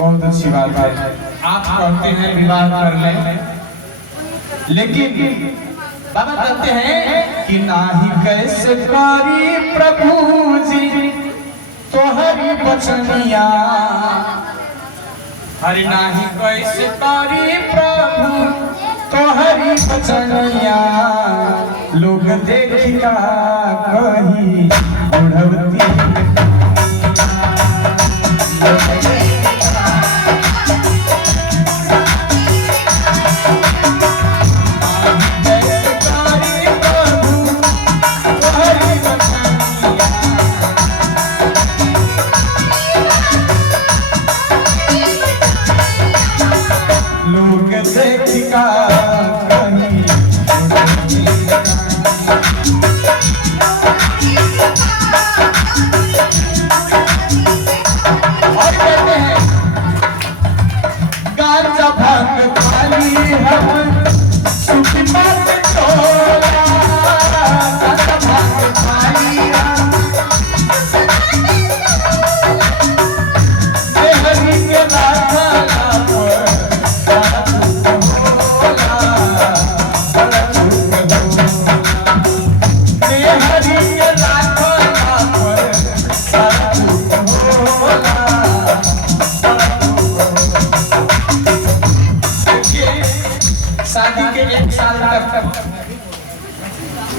बहुत अच्छी बात है। आप कहते हैं विवाह कर लें, लेकिन बाबा कहते हैं कि नाही कैसे करी प्रभु जी तोहरी बचनिया, हरि नाही कैसे करी प्रभु तोहरी बचनिया, लोग देखिया कही बुढ़वती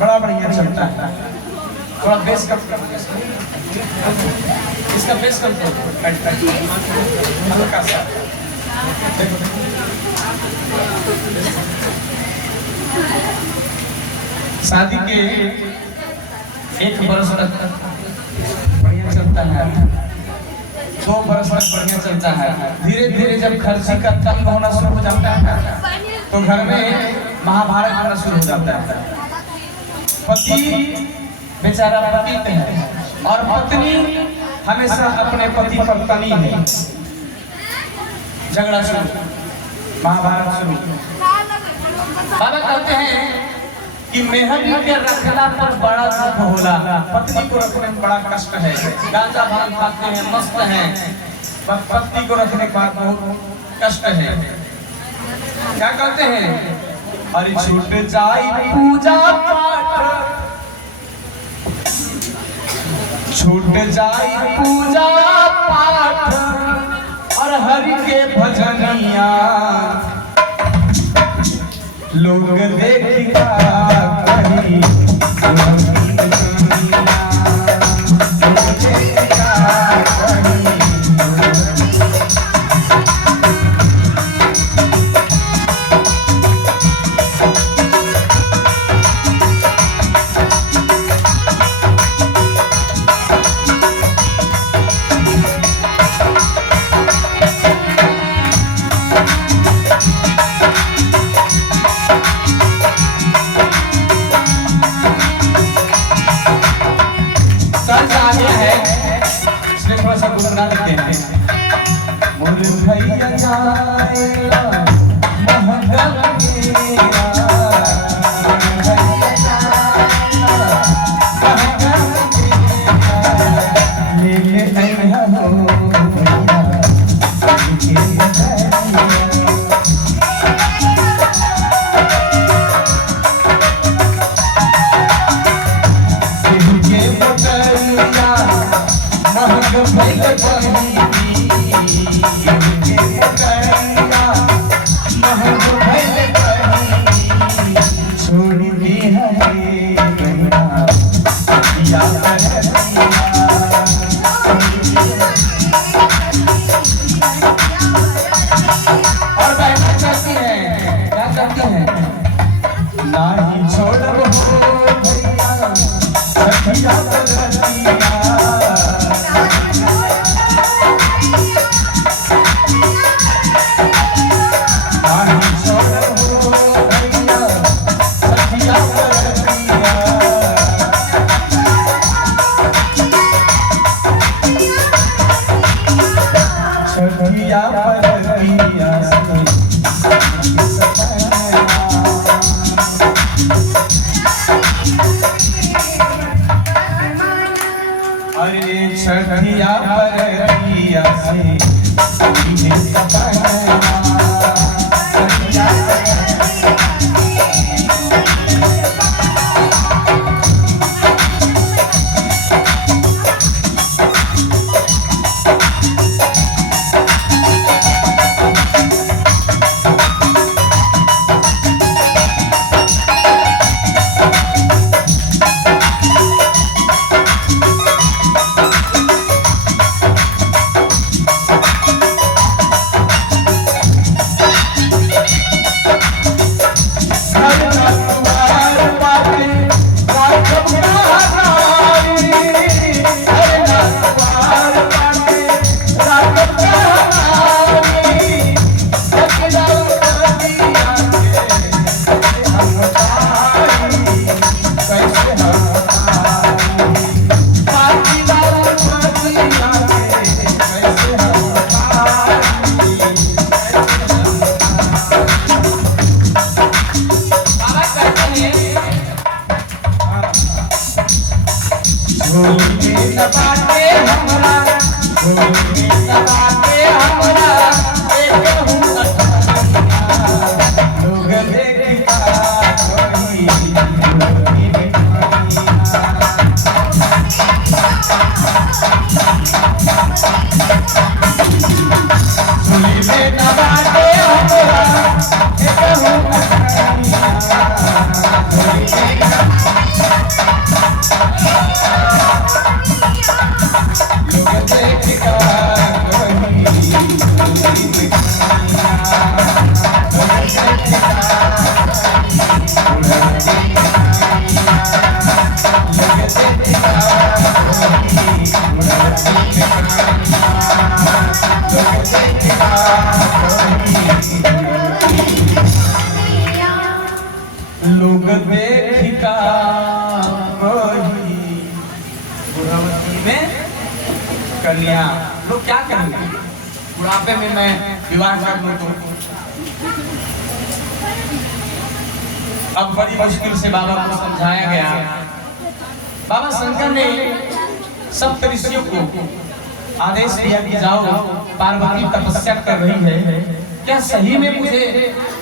बड़ा बढ़िया चलता है। थोड़ा बेस कम इसका बेस कम हल्का सा। शादी के 1 बरस तक बढ़िया चलता है, 2 बरस तक बढ़िया चलता है। धीरे धीरे जब खर्ची का तंग होना शुरू हो जाता है तो घर में महाभारत होना शुरू हो जाता है। पति बेचारा पतित है और पत्नी हमेशा अपने पति पर तनी है। झगड़ा शुरू, महाभारत शुरू। बाबा कहते हैं कि मेहंदी के रखला पर बड़ा दुख होला, पत्नी को रखने में बड़ा कष्ट है। गांजा भांग खाते हैं, मस्त हैं, पर पत्नी को रखने का बहुत कष्ट है। क्या कहते हैं? अरे छूट जाई पूजा पाठ, छूट जाई पूजा पाठ और हरि के भजनिया, लोग देखिया कहीं लोग देखिका बुढ़ावती में कन्या लोग क्या करेंगे बुढ़ापे में मैं विवाह कर लूं तो अब बड़ी मुश्किल से बाबा को समझाया गया। बाबा शंकर ने सब ऋषियों को आदेश दिया कि जाओ पार्वती तपस्या कर रही है, क्या सही में मुझे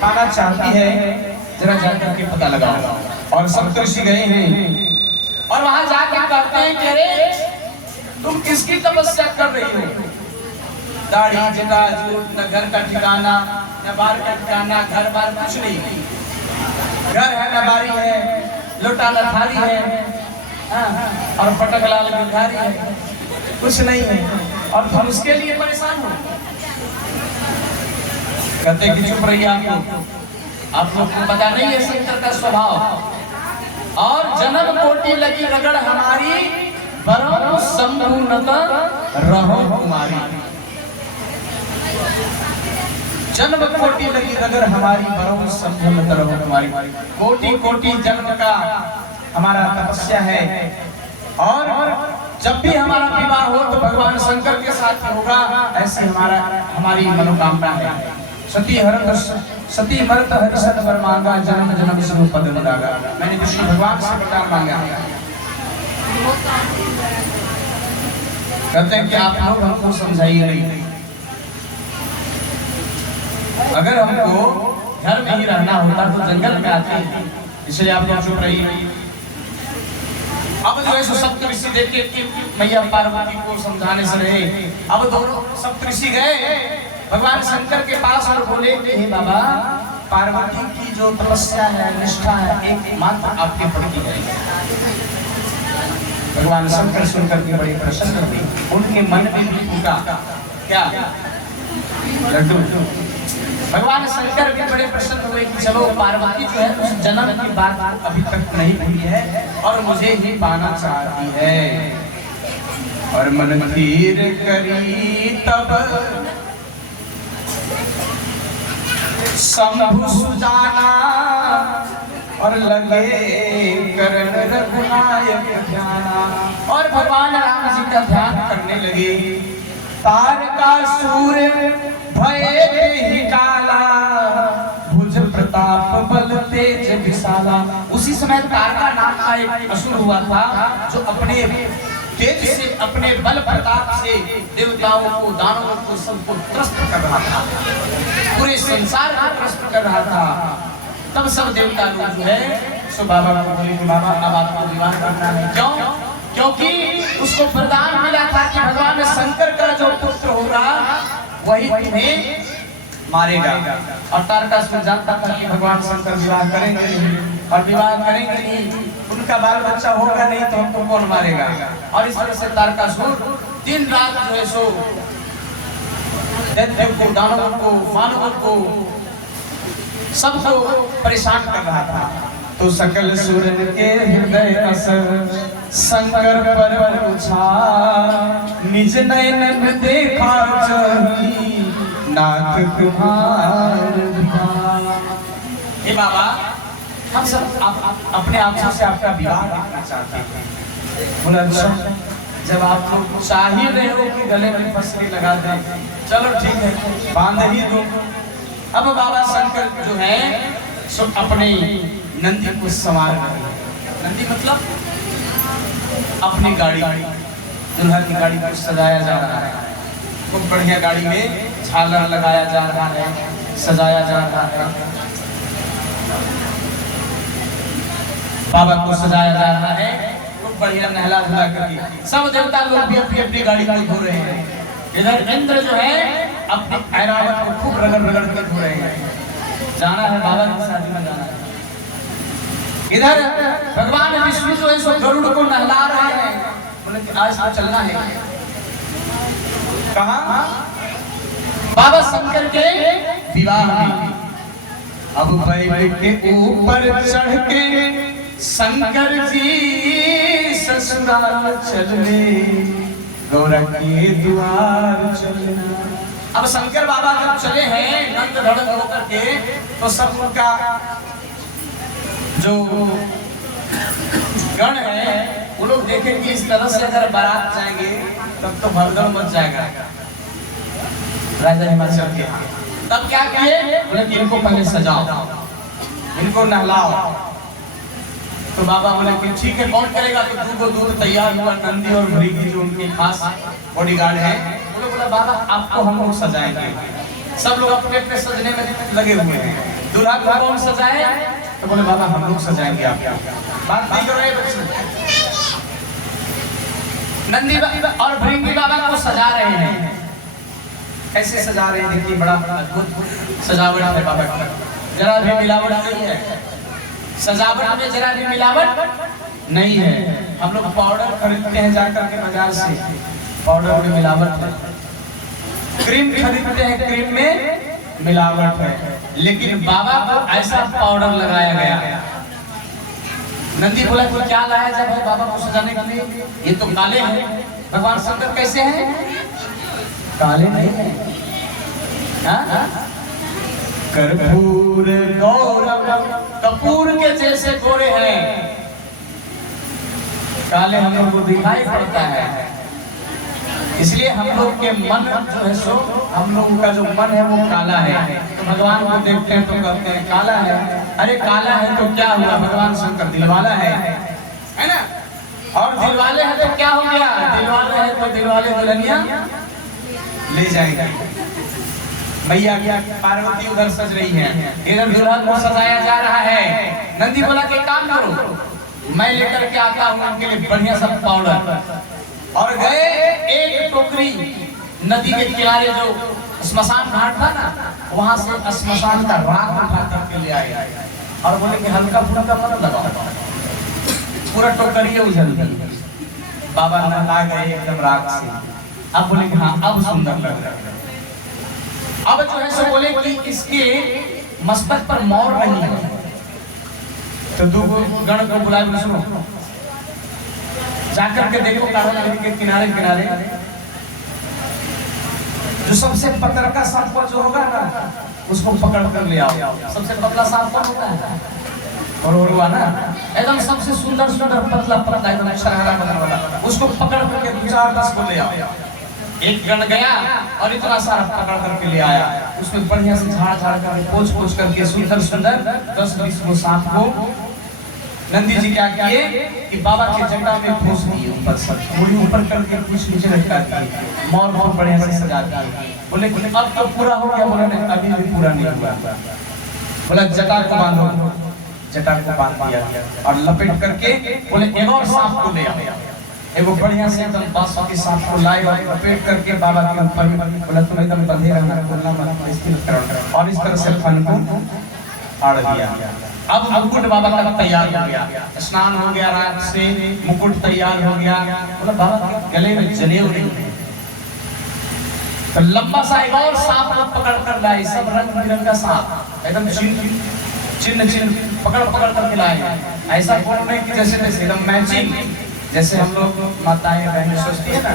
पाना चाहती है, जरा जाकर के पता लगाओ। और सब ऋषि गए हैं और वहां जाकर कहते हैं कि अरे तुम किसकी तपस्या कर रही हो? दाढ़ी जटा न घर का ठिकाना न बार का ठिकाना, घर बार कुछ नहीं, घर है न बारी है, लोटाला थाली है, और फटक लाल भिखारी है, कुछ नहीं है, और तुम उसके लिए परेशान हो। कहते कि चुप रहिए, आप लोग को पता नहीं है शंकर का स्वभाव। और जन्म कोटि लगी रगड़ हमारी, बरम शंभु नत रहो कुमारी। जन्म कोटि लगी रगड़ हमारी, बरम शंभु नत रहो कुमारी। कोटि कोटि जन्म का हमारा तपस्या है, और जब भी हमारा विवाह हो तो भगवान शंकर के साथ होगा, ऐसी हमारी मनोकामना है। सती मरत हरिषद वर मांगा, जन्म जन्म विष्णु पद मदागा। मैंने विष्णु भगवान से वरदान मांगा। कहते हैं कि आप लोग हमको समझाइए नहीं, अगर हमको घर में ही रहना होता तो जंगल में आते, इसलिए आप लोग चुप रहिए। अब जो है सो सप्तऋषि देखिए कि मैया पार्वती को समझाने से रहे। अब दोनों सप्तऋषि गए भगवान शंकर के पास और बोले कि हे बाबा, पार्वती की जो तपस्या है, निष्ठा है, एक मात्र आपके प्रति है। भगवान शंकर सुनकर के बड़े प्रसन्न हुए, उनके मन में भी फूटा क्या लड्डू। भगवान शंकर भी बड़े प्रसन्न हुए कि चलो पार्वती जो है उस जन्म की बात अभी तक नहीं भूली है और मुझे ही पाना चाहती है। और मन तीर करी तब शंभु सुजाना, और लगे करण रघुनायक ध्याना। और भगवान राम जी का ध्यान करने लगे। तारकासुर भय ही काला, भुज प्रताप बल तेज विशाला। उसी समय तारका नाम का एक असुर हुआ था जो अपने तेज से, अपने बल प्रताप से देवताओं को, दानवों को, सबको त्रस्त कर रहा था, पूरे संसार को त्रस्त कर रहा था। तब सब देवता लोग जो है सो बाबा को बोले कि बाबा अब आपको विवाह करना है। क्यों? क्योंकि उसको वरदान मिला था कि भगवान शंकर का जो पुत्र होगा वही तुम्हें मारेगा। और तारकासुर जानता था कि भगवान शंकर विवाह करेंगे नहीं, और विवाह करेंगे नहीं, उनका बाल बच्चा होगा नहीं तो हमको कौन मारेगा। और इस वजह से तारकासुर दिन रात जो है सो दैत्यों को, दानवों को, मानवों को, सबको परेशान कर रहा था। तो सकल सुर के हृदय असर शंकर पर पूछा, निज नयन देखा जही नाथ तुम्हार। हे बाबा, हम सब अपने आंखों से आपका विवाह देखना चाहते हैं। बोला अच्छा, जब आप लोग चाह ही रहे हो कि गले में फंसरी लगा दें, चलो ठीक है, बांध ही दो। अब बाबा शंकर जो है सो अपने नंदी को सवार कर, नंदी मतलब अपनी गाड़ी, दुल्हन की गाड़ी को सजाया जा रहा है। खूब बढ़िया गाड़ी में झालर लगाया जा रहा है, सजाया जा रहा है, बाबा को सजाया जा रहा है, खूब बढ़िया नहला धुला करके। सब देवता लोग भी अपनी अपनी गाड़ी को धो रहे हैं। इधर इंद्र जो है अपने ऐरावत को खूब रगड़ रगड़ के धो रहे हैं, जाना है बाबा की शादी में जाना है। इधर भगवान विष्णु जो है सो गरुड़ को नहला रहे हैं, बोले कि आज तो चलना है। कहाँ? बाबा शंकर के विवाह में। अब बैल के ऊपर चढ़ के शंकर जी ससुराल चले, गौरा के द्वार चलना। अब शंकर बाबा जब चले हैं नंद धड़क होकर के, तो सब उनका जो गण है वो लोग देखें कि इस तरह से अगर बारात जाएंगे तब तो भगदड़ मच जाएगा राजा हिमाचल के। तब क्या किए? बोले कि इनको पहले सजाओ, इनको नहलाओ। तो बाबा बोले कि ठीक है, कौन करेगा? तो दूध तैयार हुआ, नंदी और भृंगी जो उनके खास बॉडीगार्ड हैं, बोला बाबा आपको हम लोग सजाएंगे। सब लोग अपने अपने सजने में लगे हुए हैं। दूल्हा को कौन सजाए? तो बोले बाबा हम लोग सजाएंगे आपको। बात नहीं कर रहे बच्चे। नंदी और भृंगी बाबा को सजा रहे हैं। कैसे सजा रहे हैं? देखिए, बड़ा अद्भुत सजावट है बाबा की, जरा भी मिलावट नहीं है। सजावट में जरा भी मिलावट नहीं है। हम लोग पाउडर खरीदते हैं जाकर के बाजार से, पाउडर में मिलावट है। क्रीम खरीदते हैं, क्रीम में मिलावट है। लेकिन बाबा को ऐसा पाउडर लगाया गया। नंदी बोला कि क्या लाया जब है बाबा को सजाने के लिए? ये तो काले हैं। भगवान शंकर कैसे हैं? काले नहीं है। कर्पूर गौरव, कपूर के जैसे गोरे हैं। काले हम लोग को दिखाई पड़ता है, इसलिए हम लोग के मन जो है सो, हम लोगों का जो मन है वो काला है। तो भगवान को देखते हैं तो कहते हैं काला है। अरे काला है तो क्या हुआ? भगवान शंकर दिलवाला है ना? और दिलवाले हैं तो क्या हो गया? दिलवाले हैं तो दिलवाले दुल्हनिया ले जाएंगे। मैया पार्वती उधर सज रही है, इधर दुल्हन को सजाया जा रहा है। नंदी बोला कि काम करो, मैं लेकर के आता हूँ उनके लिए बढ़िया सा पाउडर। और गए एक टोकरी नदी के किनारे जो स्मशान घाट था ना, वहां से स्मशान का राख उठा करके ले आए और बोले कि हल्का फुल्का मत लगाओ, पूरा टोकरी उजल गई। बाबा नहा गए एकदम राख से। अब बोले कि हाँ अब सुंदर लग रहा है। अब जो है सो बोले कि इसके मस्तक पर मोर नहीं है। तो दो गण को बुलाए, सुनो जाकर के देखो काड़ा नदी के किनारे किनारे जो सबसे पतला सांप जो होगा ना, उसको पकड़ कर ले आओ। सबसे पतला सांप कौन होता है? और हुआ ना एकदम सबसे सुंदर सुंदर पतला पतला एकदम शरारा बना वाला, उसको पकड़ करके 4-10 को ले आओ। एक गण गया और इतना सारा पकड़ करके ले आया। उसमें बढ़िया से झाड़ झाड़ करके पोंछ पोंछ करके सुंदर सुंदर 10-20 को सांप को नंदी जी क्या किए कि बाबा के जटा में ठोस दिए, ऊपर से पूरी ऊपर करके कुछ नीचे लटका दिए, मोर बहुत बढ़िया से सजा दिए। बोले अब तो पूरा हो गया? बोला नहीं, अभी भी पूरा नहीं हुआ। बोला जटा को बांधो, जटा को बांध दिया और लपेट करके बोले एक और सांप को ले आओ। एगो बढ़िया से एकदम बांसों के सांप को लाए और लपेट करके बाबा के ऊपर में बोला तुम एकदम बंधे रहना, खोलना मत, इसकी करो। और इस तरह से फन को आड़ दिया। अब मुकुट बाबा का तैयार हो गया, स्नान हो गया, रात से मुकुट तैयार हो गया। बोला बाबा के गले में जनेऊ नहीं है। तो लंबा सा एक और सांप को पकड़ कर लाए, सब रंग बिरंगा सांप एकदम चिन्ह चिन्ह पकड़ पकड़ कर लाए। ऐसा बोल रहे कि जैसे जैसे एकदम मैचिंग, जैसे हम लोग माताएं बहनें सोचती है ना,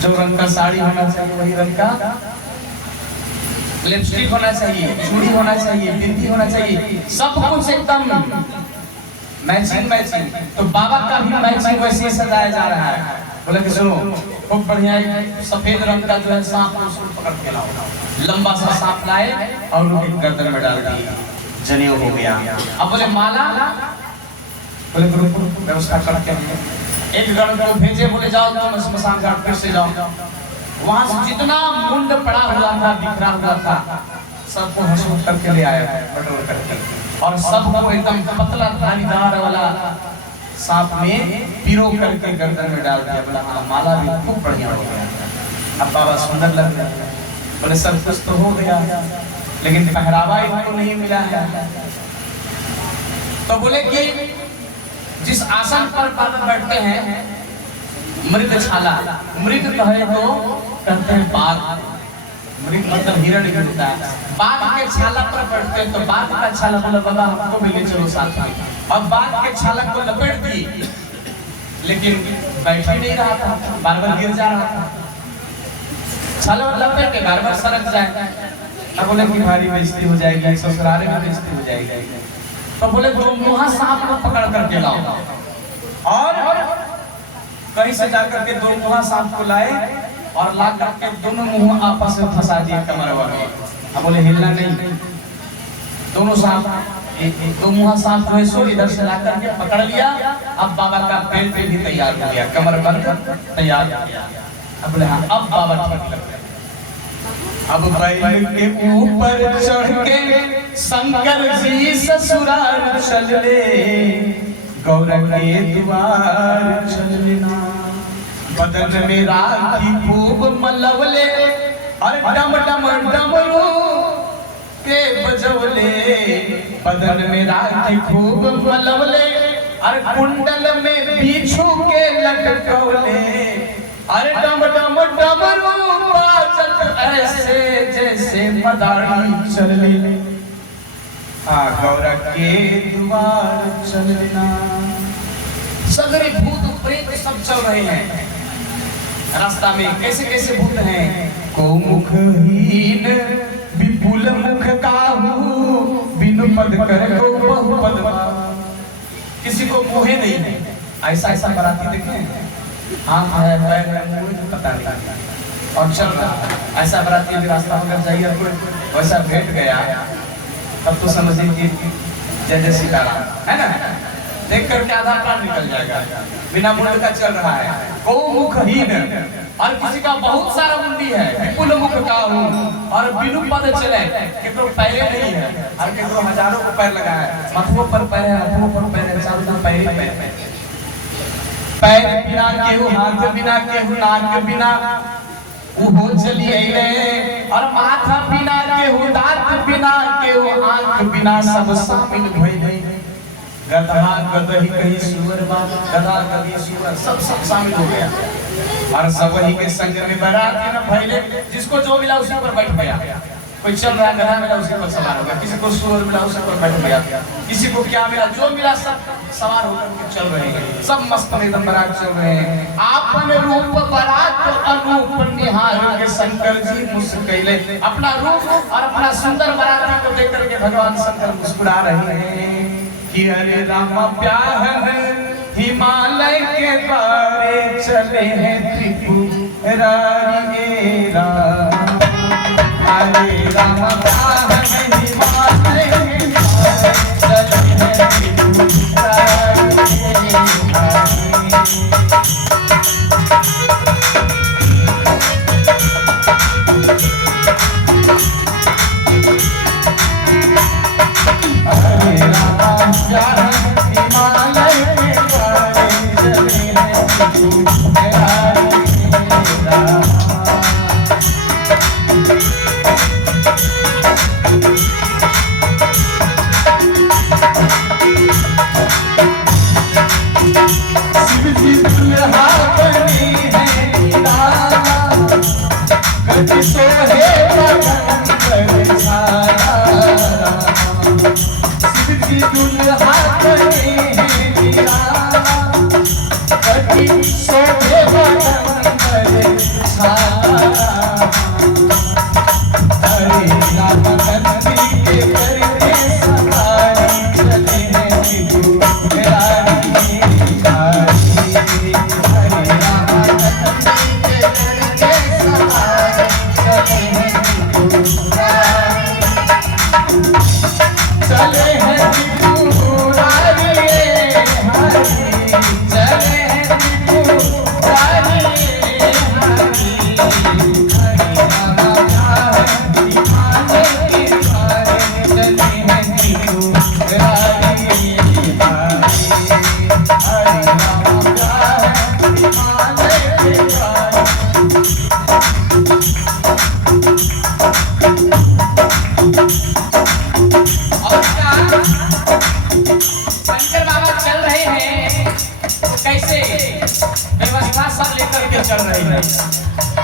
जो रंग का साड़ी होना चाहिए वही रंग का लिपस्टिक होना चाहिए, चूड़ी होना चाहिए, बिंदी होना चाहिए, सब कुछ एकदम मैचिंग मैचिंग। तो बाबा का भी मैचिंग वैसे ही सजाया जा रहा है। बोले कि सुनो खूब बढ़िया सफेद रंग का जो है सांप को पकड़ के लाओ। लंबा सा सांप लाए और उनके गर्दन में डाल दिए, जनेऊ हो गया। अब बोले माला, बोले व्यवस्था करते हैं। एक गण को भेजे, बोले जाओ तुम स्मशान घाट फिर से जाओ। वहां से जितना मुंड पड़ा हुआ था, बिखरा हुआ था, सबको हसूट करके ले आया, बटोर करके, और सबको एकदम पतला धारीदार वाला सांप में पिरो करके गर्दन में डाल दिया। बोला हाँ माला भी खूब बढ़िया हो गया, अब बाबा सुंदर लग रहे हैं। बोले सब कुछ तो हो गया लेकिन पहरावा इनको नहीं मिला है। तो बोले कि जिस आसन पर बाबा बैठते हैं मृगशाला, मृग कहे तो कहते हैं बाघ, मृग मतलब हिरण ही होता है। बाघ के छाला पर बैठते हैं तो बाघ का छाला, बोला बाबा हमको भी ले चलो साथ में। अब बाघ के छाला को लपेट दी, लेकिन बैठ ही नहीं रहा था, बार बार गिर जा रहा था। छाला लपेट के बार बार सरक जाए। अब बोले कि भारी बेइज्जती हो जाएगी, ससुराले में बेइज्जती हो जाएगी। तो बोले दो मुहा सांप को पकड़ करके लाओ, और कहीं से जाकर के दो मुहा सांप को लाए और ला करके दोनों मुंह आपस में फंसा दिए कमरवा में। अब बोले हिलना नहीं, दोनों सांप दो मुहा सांप जो है सो इधर से ला करके पकड़ लिया। अब बाबा का पेट भी तैयार हो गया, कमर बंद तैयार हो गया। अब बोले हाँ अब बाबा ठीक लग रहे। अब बैल के ऊपर चढ़ के शंकर जी ससुराल चले, गौर के द्वार चलना, बदन में राखी खूब मलवले, और डम डम डमरू के बजवले, बदन में राखी खूब मलवले अरे कुंडल में बिच्छू के लटकौले अरे डम डम डमरू बाजत ऐसे जैसे मदारी चलली आ गौरा के द्वार चलना। सगरे भूत प्रेत सब चल रहे हैं रास्ता में। कैसे कैसे भूत हैं? को मुखहीन विपुल मुख काहू बिनु पद कर को बहुपद। किसी को मुहे नहीं है। ऐसा ऐसा बराती देखे आंख है पैर है मुंह पता नहीं और चल रहा ऐसा बराती भी रास्ता में जाइए कोई वैसा भेंट गया तब तो समझिए कि जय जय सीताराम है ना। देख करके आधा प्राण निकल जाएगा। बिना मुंड का चल रहा है को मुखहीन और किसी का बहुत सारा मुंडी है विपुल मुख का हूँ और बिनु पद चले केकरो पैरे नहीं है और केकरो हजारों को पैर लगा है। मथुओं पर पैर है हाथों पर पैर है चारों तरफ पैर ही पैर। पैर बिना केहू हाथ बिना केहू नाक बिना उहो चली अइले और माथा बिना केहू दांत बिना केहू आंख बिना सब शामिल भइले। गधा गदही कहीं सुअर बात गधा गधी सुअर सब शामिल हो गया और सब ही के संग में बारात के न भइले। जिसको जो मिला उसी पर बैठ गया। कोई चल रहा गधा मिला उसी पर सवार हो गया। किसी को सुअर मिला उसी पर बैठ गया। किसी को क्या मिला जो मिला सब सवार होकर चल रहे हैं। सब मस्त एकदम बारात चल रहे हैं। आपन रूप बारात तो अनूप निहार के शंकर जी मुस्कुराइले। अपना रूप और अपना सुंदर बारात को देख करके भगवान शंकर मुस्कुरा रहे हैं कि हरे राम प्यार है हिमालय के द्वारे चले हैं त्रिपुरारी राम। हरे राम प्यार है हिमालय के द्वारे चले हैं त्रिपुरारी राम।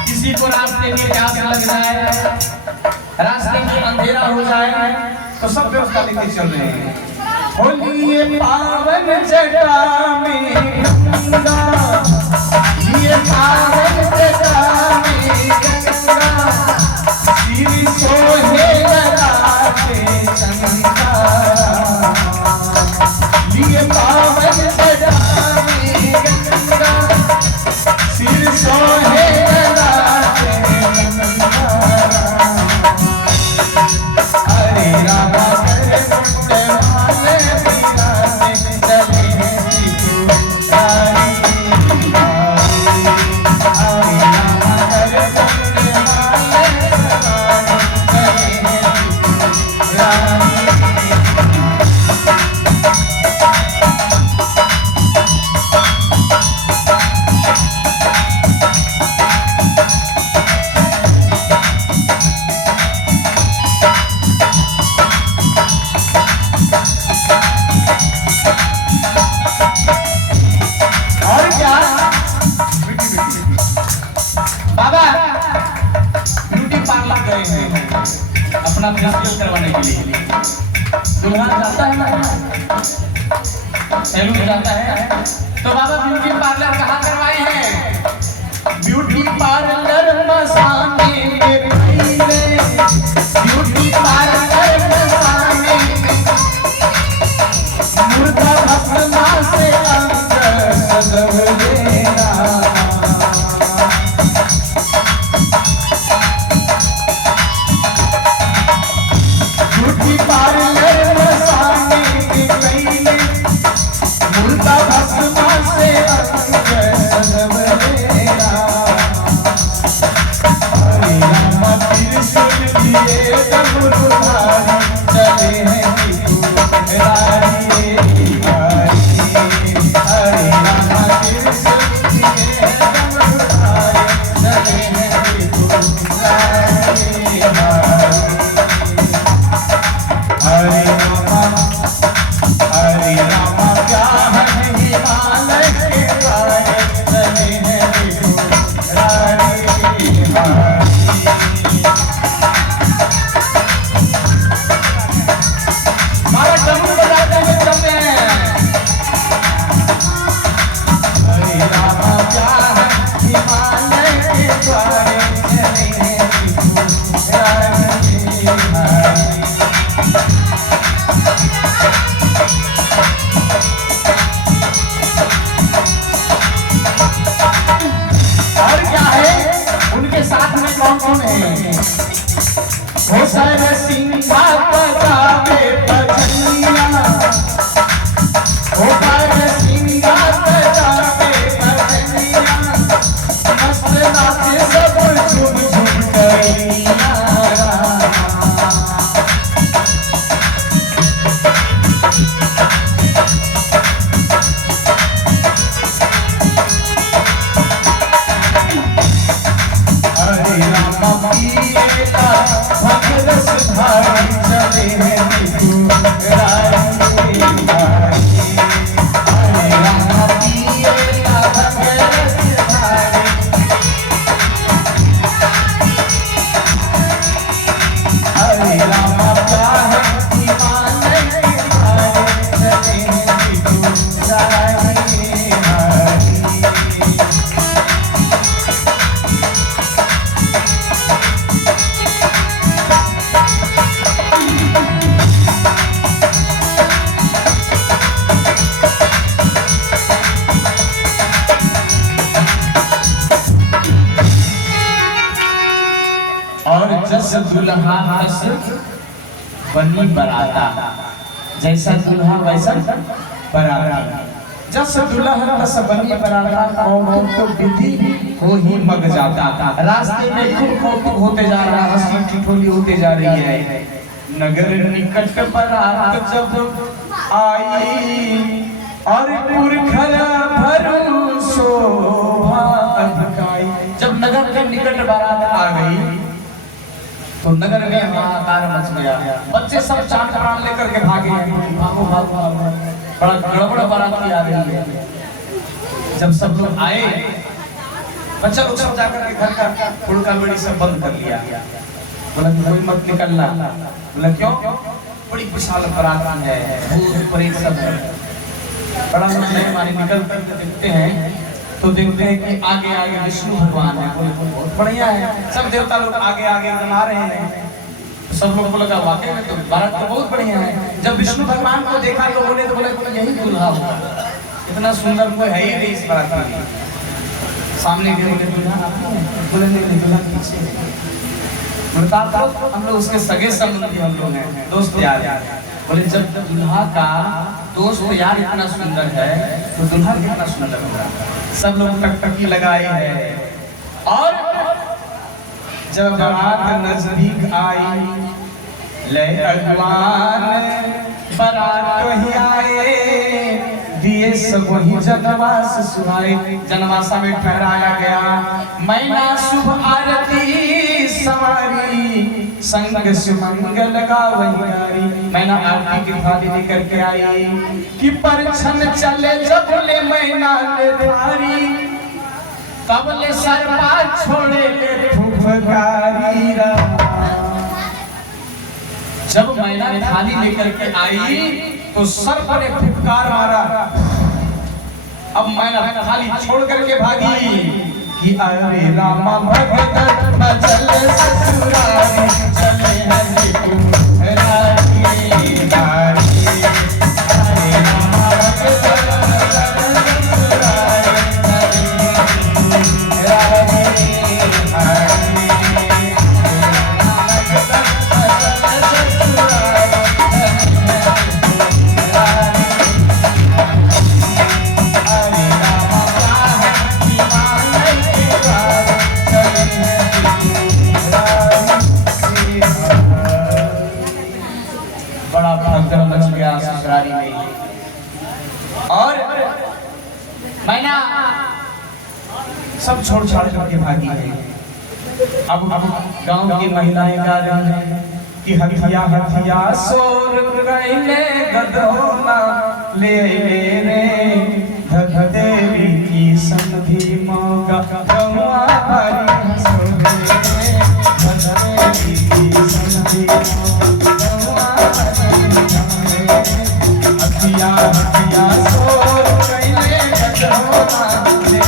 किसी को रास्ते में प्यास लग जाए रास्ते में अंधेरा हो जाए तो सब व्यवस्था लेके चल रहे हैं। होली पावन जटा में गंगा ये पावन जटा में गंगा श्री सोहे ललाटे चंदा ये पावन जटा में गंगा श्री सोहे दुल्हा जाता है ना सैलून जाता है तो बाबा ब्यूटी पार्लर कहाँ करवाए हैं? ब्यूटी पार्लर मसाने में पहले ब्यूटी पार्लर मसाने मुर्दा भस्मा से अंदर सजव देना ब्यूटी पार्लर मसाने में पहले मुर्दा भस्मा से अंदर सजव देना लिए डमरुधारी चले हैं हरे रामा कृष्ण लिए डमरुधारी चले हैं हरे रामा क्या है हिमालय के पारे चले हैं और क्या है उनके साथ में कौन कौन है? हो सारे सिंगा पकावे भजनिया हो सारे सिंगा पकावे भजनिया मस्त नाचे सब झूम झूम करिया भगरस धारी चले हैं और जस दुल्हा हस बनी बराता जैसा दुल्हा वैसा बराता जस दुल्हा हस बनी बराता कौन तो विधि हो ही मग जाता रास्ते में खूब कौतुक होते जा रहा हंसी ठिठोली होते जा रही है नगर निकट बरात जब आई और पुरखरा भरू शोभा अधिकाई जब नगर के निकट बारात आ गई तो नगर में हाहाकार मच गया बच्चे सब चाट प्राण लेकर के भागे भागो भागो बड़ा गड़बड़ बाराती आ रही है जब सब लोग आए बच्चा लोग सब जाकर के घर का फुलका बेड़ी सब बंद कर लिया बोला कोई मत निकलना बोला क्यों बड़ी विशाल बारात है भूत प्रेत सब है बड़ा मन नहीं मारे निकल कर देखते हैं तो देखते हैं कि आगे आगे विष्णु भगवान है बहुत बढ़िया है सब देवता लोग आगे आगे आ रहे हैं सब लोग को लगा वाकई में तो बारात तो बहुत बढ़िया है जब विष्णु भगवान को देखा लोगों ने तो बोले यही दुल्हा होगा इतना सुंदर कोई है ही नहीं इस बारात में सामने गए बोले नहीं दुल्हा पीछे हम लोग उसके सगे संबंधी हम लोग हैं दोस्त यार बोले जब दुल्हा का दोस्त यार इतना सुंदर है तो दुल्हा कितना सुंदर होगा सब लोग टकटकी लगाए हैं और जब बारात नजदीक आई ले अगवान बारात वही आए दिए सब वही जनवास सुनाए जनवासा में ठहराया गया मैना शुभ आरती सवारी संग सुमंगल गावैयारी मैना आरती की थाली लेकर के आई कि परछन चले जब ले मैना ले धारी तब ले सरपा छोड़े ले फुफकारी जब मैना थाली लेकर के आई तो सर्प ने फुफकार मारा। अब मैना थाली छोड़ करके भागी कि अरे रामा भगत न चले ससुरारी चले हरि तुम्हारी बारी। अरे रामा भगत न चले ससुरारी ससुरारी में। और मैना सब छोड़ छाड़ करके भागी है। अब गांव की महिलाएं गा रही हैं कि हथिया हथिया सोर कैले गदौला ले रे धध देवी की संधि मौका गवा हरि सोहे धध देवी की संधि मौका गवा हथिया हथिया सोर कैले गदौला ले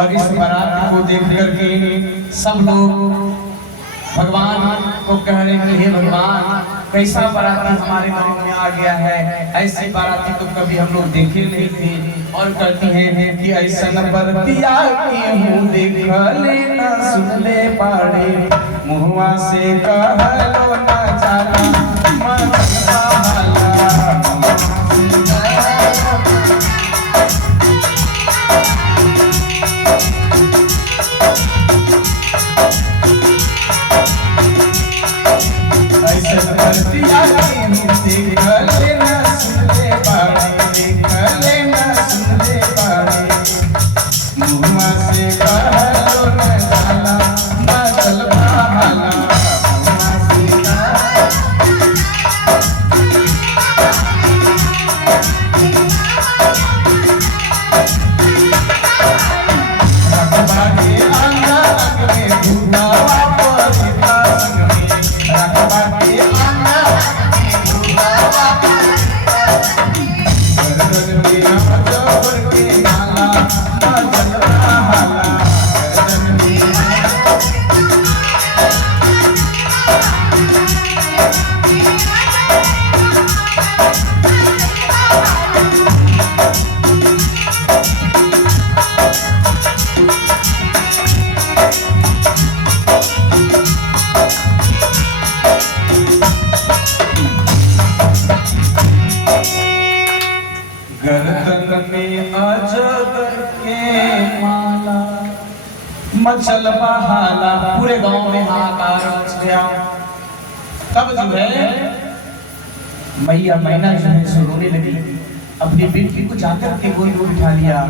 और इस बारात को देख करके सब लोग भगवान को कह रहे कि हे भगवान कैसा बाराती हमारे गांव में आ गया है, ऐसी बाराती तो कभी हम लोग देखे नहीं थे। और कहती हैं कि ऐसा न बरतिया की हूँ देख ले न सुन ले पाड़े मुहवा से कहलो न जाना मन सहाला। मचल बहाला, पूरे गांव में हाहाकार मच गया। तब जो है मैया मैना जो है सो रोने लगी, अपनी बेटी को जाकर के गोद में बिठा लिया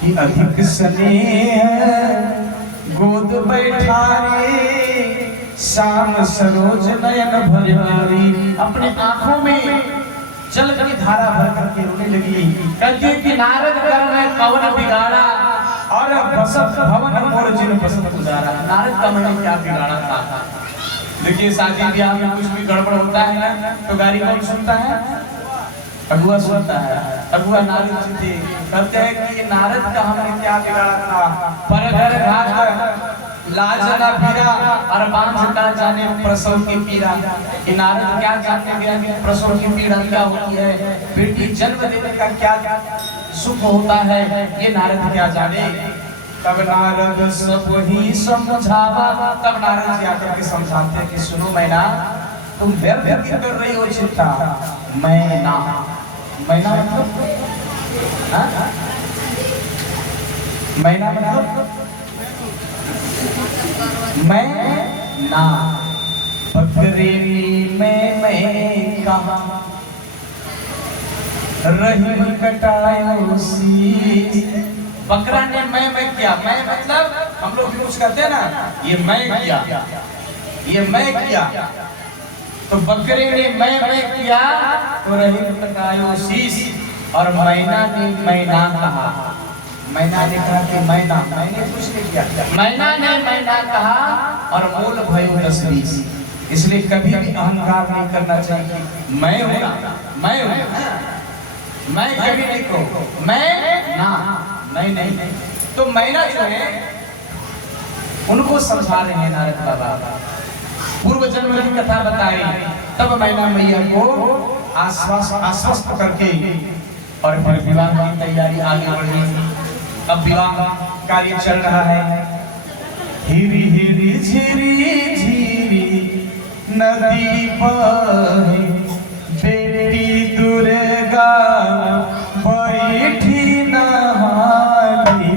कि अधिक स्नेह गोद बैठारी, शाम सरोज नयन भरवारी। अपने आंखों में जल की धारा भर करके रोने लगी, कहती कि नारद कर मैं कवन बिगाड़ा, और बसत भवन मोर जिन बसत उदारा। नारद का मैंने क्या बिगाड़ा था? देखिए शादी ब्याह में कुछ भी गड़बड़ होता है ना तो गाड़ी कौन सुनता है? अगुआ सुनता है। अगुआ नारद जी थे, कहते हैं कि नारद का हमने क्या बिगाड़ा था? पर घर घाट लाज ना पीरा, और बांझ का जाने प्रसव की पीड़ा। कि नारद क्या जानने गया कि प्रसव की पीड़ा क्या होती है, बेटी जन्म देने का क्या सुख होता है, ये नारद क्या जाने। तब नारद सब ही समझावा, तब नारद जी आकर के समझाते हैं कि सुनो मैना, तुम व्यर्थ क्यों कर रही हो चिंता? मैना, मैना मतलब मैना मतलब मैं ना, बकरेली मैं कहा रही कटायो सी। बकरा ने मैं किया, मैं मतलब हम लोग यूज करते हैं ना, ये मैं किया, ये मैं किया। तो बकरे ने मैं किया तो रही कटायो शीश, और मैना ने मैना कहा। मैना ने कहा कि मैना, मैंने कुछ नहीं किया, मैना ने मैना कहा, और मूल भयो 10-20। इसलिए कभी भी अहंकार नहीं करना चाहिए। मैं हूं ना, मैं हूं, मैं कभी नहीं को, मैं ना, मैं नहीं। तो मैना जो है उनको समझा रहे हैं नारद बाबा, पूर्व जन्म की कथा बताई। तब मैना मैया को आश्वस्त करके और फिर विवाह की तैयारी आगे बढ़ी। अब विवाह कार्य चल रहा है। हिरी हिरी झिरी झिरी नदी बहे, बेटी दुर्गा बैठी नहाली,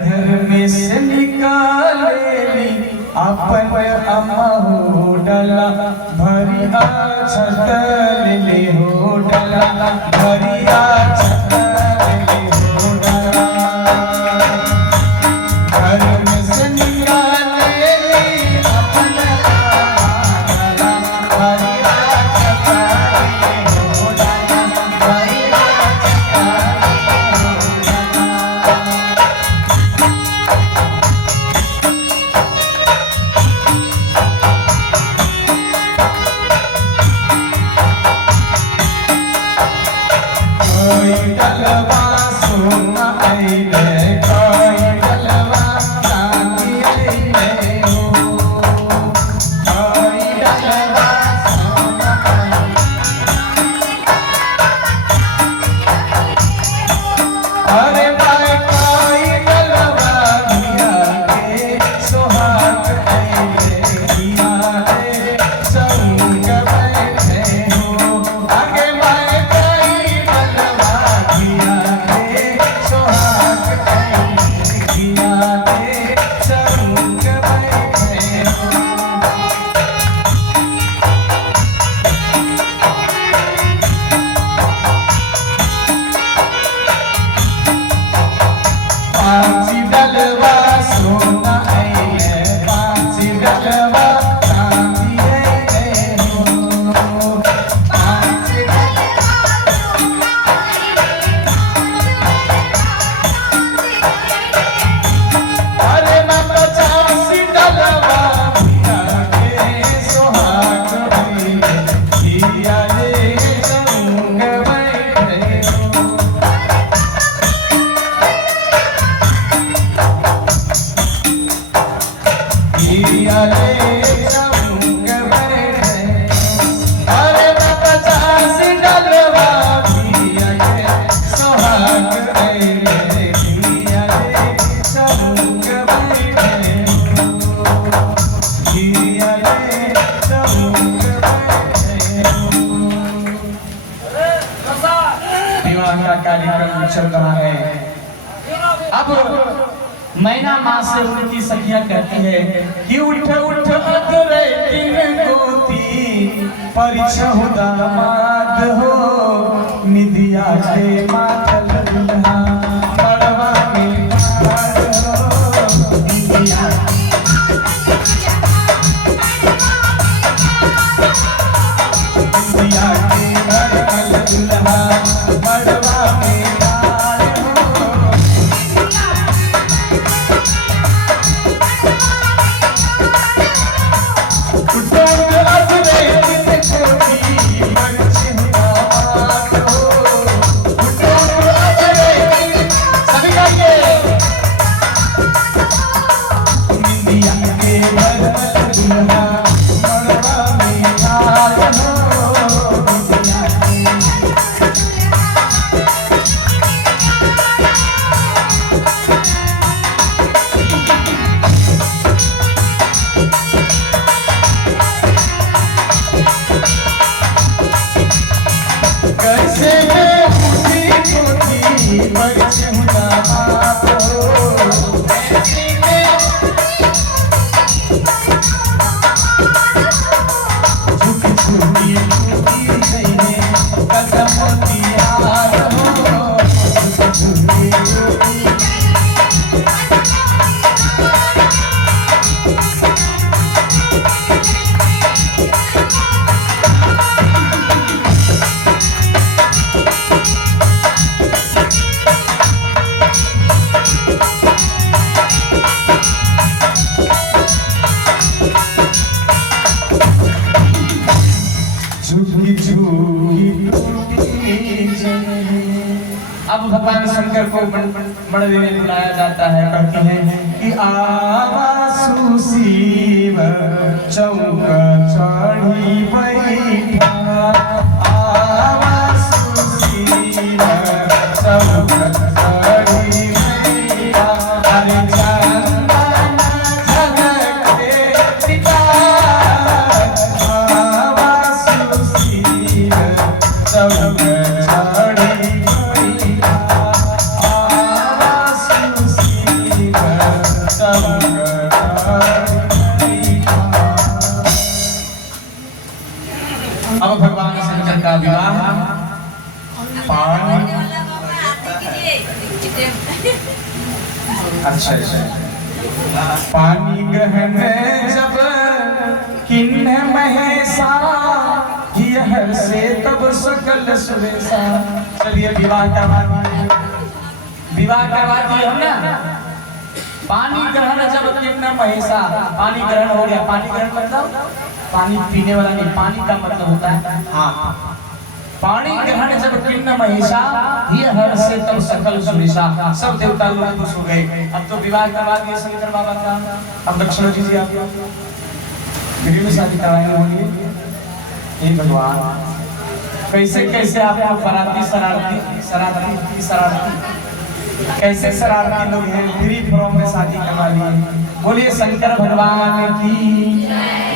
घर में से निकाले अपन अमहो डला, भरिया छतल ले हो डला, भरिया छतल ले हो डला। घर में से निकाले अपन अमहो डला, भरिया छतल ले हो डला, भरिया छतल कार्यक्रम चल रहा है। अब मैना माँ से उनकी सखिया कहती है कि उठ उठ अदरे किन गोती परिछहु दामाद हो निदिया के माथल दुल्हा मड़वा में ठाड़ हो निदिया के माथल दुल्हा मड़वा में ठाड़ हो अब भगवान शंकर को मड़वे में बुलाया जाता है। कहते हैं कि आवासु शिव चौक चढ़ी बैठा आवासु शिव चौक चढ़ी बैठा हरे चंदन झलके पिता आवासु शिव चौक अब भगवान शंकर का विवाह पानी ग्रहण जब किन्न महेशा हर से तब सकल सुरेशा। चलिए विवाह करवा दिए हम ना। पानी ग्रहण जब किन्न महेशा, पानी ग्रहण हो गया। पानी ग्रहण मतलब पानी पीने वाला नहीं, पानी का मतलब होता है हाँ। पानी ग्रहण जब किन्न महेशा ये हर से तब सकल सुरेशा। सब देवता लोग खुश हो गए। अब तो विवाह करवा दिए शंकर बाबा का। अब दक्षिणा दीजिए आप गिरी में शादी करवाएंगे बोलिए। हे भगवान कैसे कैसे आप लोग बराती शरारती कैसे शरारती लोग हैं। फ्री फॉर्म में शादी करवा लिए। बोलिए शंकर भगवान की,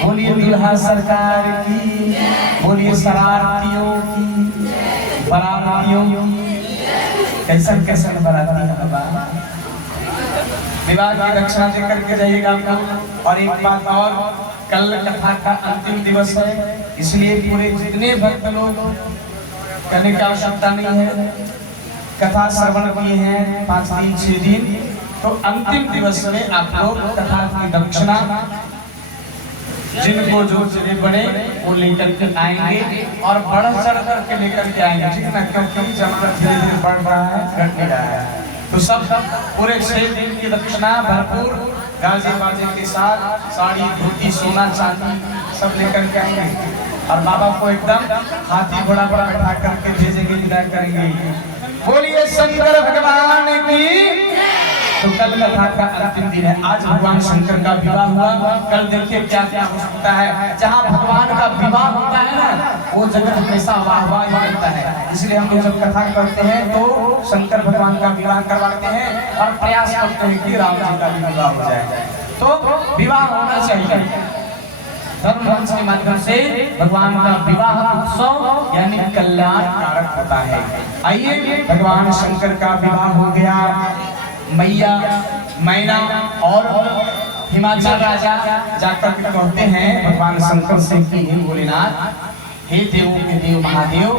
बोलिए दुल्हा सरकार की, बोलिए शरारतियों की, बरातियों की। कैसन कैसन बराती है बाबा। विवाह की रक्षा दे करके जाइएगा आपको। और एक बात और, कल कथा का अंतिम दिवस है, इसलिए पूरे जितने भक्त लोग कहने की आवश्यकता नहीं है। कथा श्रवण किए हैं 5 दिन 6 दिन, तो अंतिम दिवस में आप लोग कथा की दक्षिणा जिनको जो चले बड़े वो लेकर के आएंगे और बढ़ चढ़ करके लेकर के आएंगे, ठीक ना। क्योंकि जमाना धीरे धीरे बढ़ रहा है, घट नहीं रहा है। तो सब पूरे 6 दिन की दक्षिणा भरपूर गाजे बाजे के साथ साड़ी धोती सोना चांदी सब लेकर के आएंगे और बाबा को एकदम हाथी घोड़ा पर बैठा करके भेजेंगे, विदाई करेंगे। बोलिए शंकर भगवान की। तो कल कथा का अंतिम दिन है। आज भगवान शंकर का विवाह हुआ। कल देखिए क्या क्या हो सकता है। जहाँ भगवान का विवाह होता है ना, वो जगत हमेशा वाह करता है। इसलिए हम लोग जब कथा करते हैं तो शंकर भगवान का विवाह करवाते हैं और प्रयास करते हैं कि राम जी का भी विवाह हो जाए। तो विवाह होना चाहिए। धर्म वंश के माध्यम से भगवान का विवाह उत्सव यानी कल्याण कारक होता है। आइए, भगवान शंकर का विवाह हो गया, मैया मैना और हिमाचल राजा जाकर के कहते हैं भगवान शंकर से कि हे भोलेनाथ, हे देव के देव महादेव,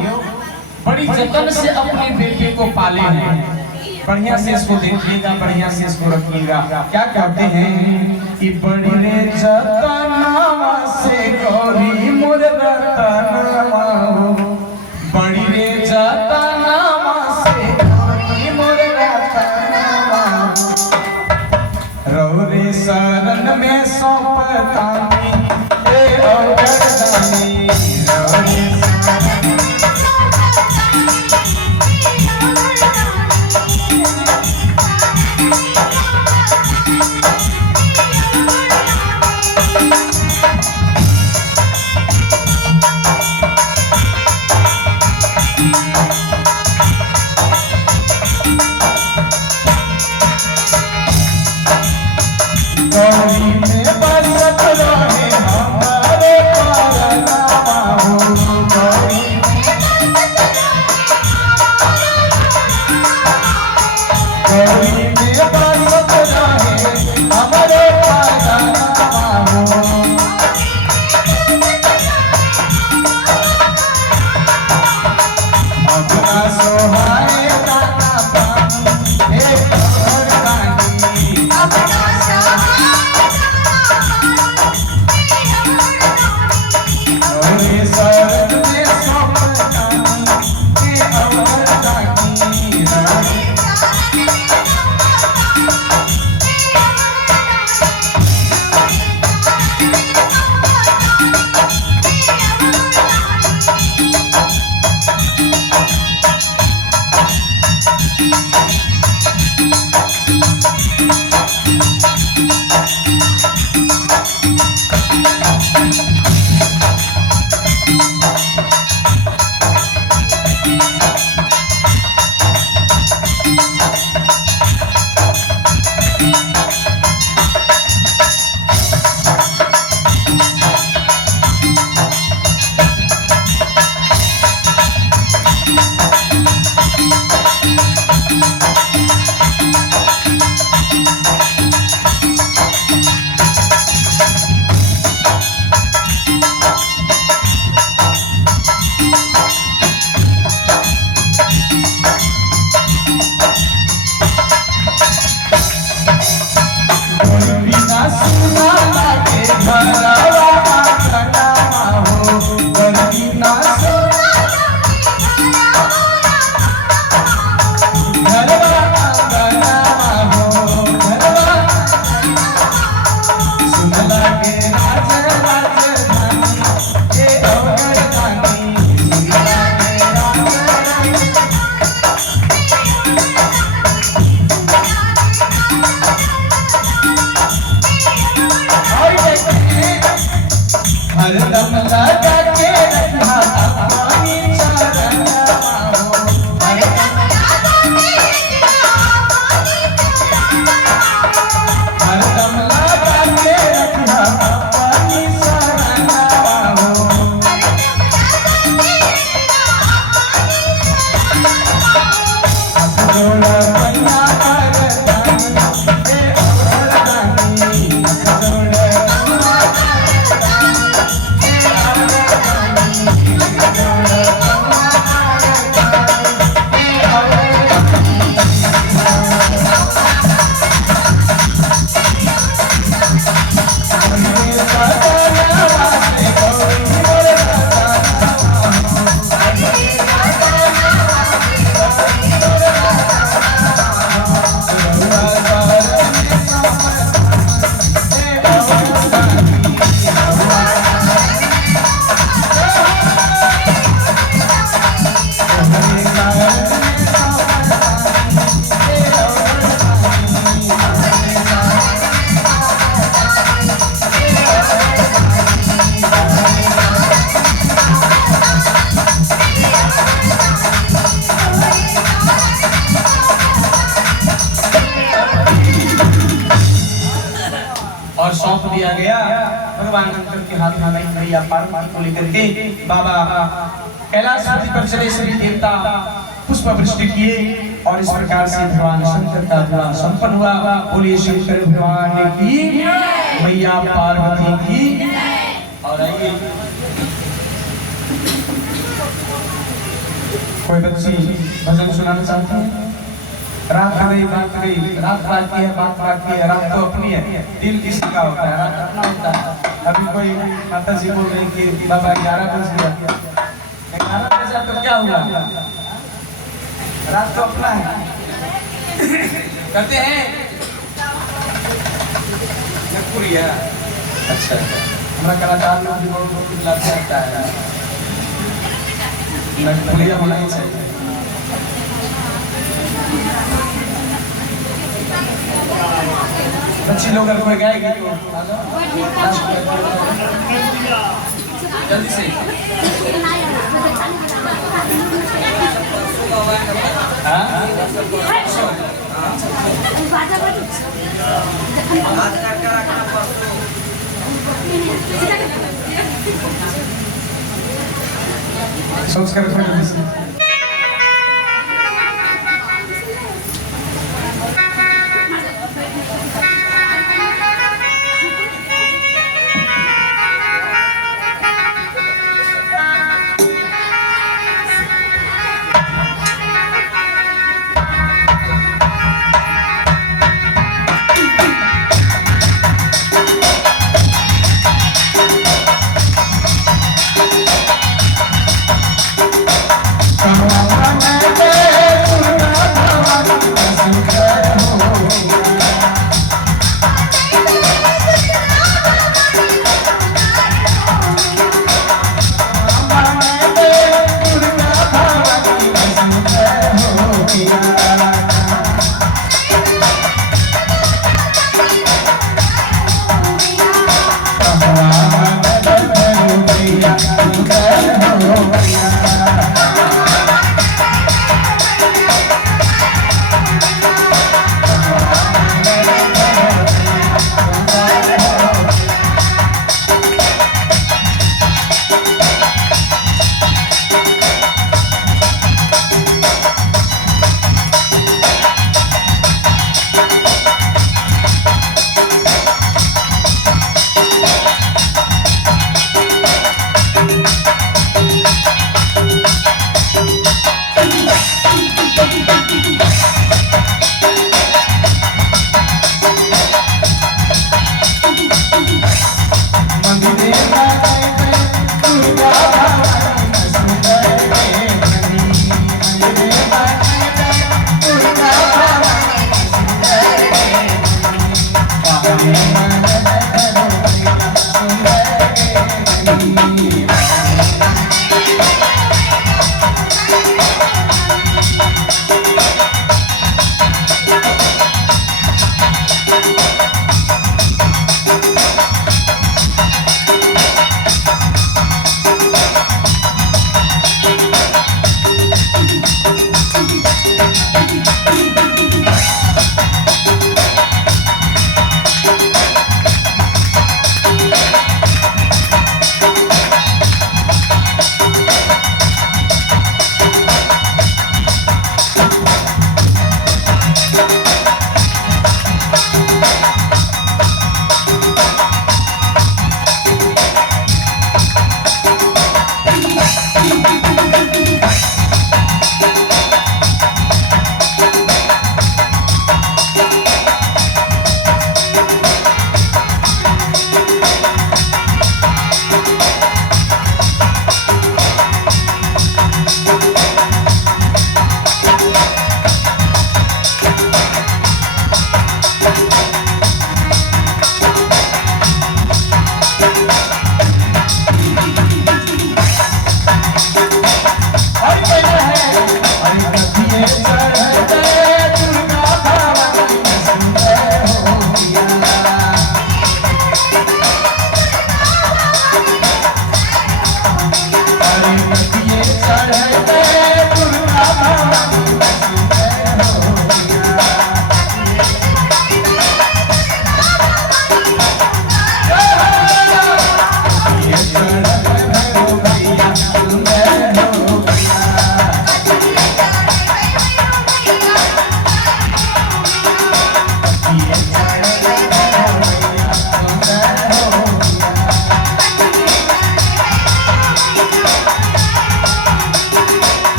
बड़ी जतन से अपने बेटे को पाले हैं, बढ़िया से इसको देखिएगा, बढ़िया से इसको रखिएगा। क्या कहते हैं कि बड़ी रे जतनावा से गौरी मोर रतनवा हो, बड़ी रे जतनावा से गौरी मोर रतनवा हो, रौरे शरण में सौंपतानी ए औगरदानी, रौरे भगवान शंकर के हाथ में मैया पार्वती को लेकर के बाबा कैलाशपति पर चले, सभी देवता पुष्प वृष्टि किए और इस प्रकार से भगवान शंकर का विवाह संपन्न हुआ। बोलिए शंकर भगवान की, मैया पार्वती की। और आइए कोई बच्ची भजन सुनाना चाहती है? रात गई बात गई, रात बाकी है बात बाकी है, रात तो अपनी है, दिल किसी का होता है, रात अपना होता है। अभी कोई माता जी बोल रही कि बाबा 11 बज गया, 11 बजा तो क्या हुआ, रात तो अपना है। कहते हैं नगपुरी है। अच्छा, हमारा कलाकार लोग भी बहुत लाते आता है, नगपुरिया होना ही चाहिए। बच्ची लोग अगर कोई गाएगी जल्दी से। सोच कर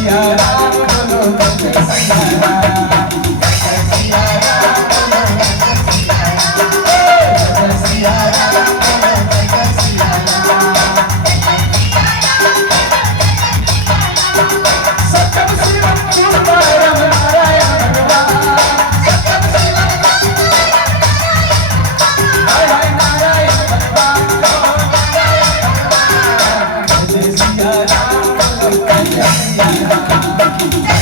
सिया राम बोलो जय सिया राम जय सिया राम बोलो जय सिया राम बोलो जय सिया राम सत्यम शिवम शिवम नारायण भगवान सत्यम शिवम नारायण भगवान नारायण भगवान जय सिया राम बोलो जय सिया राम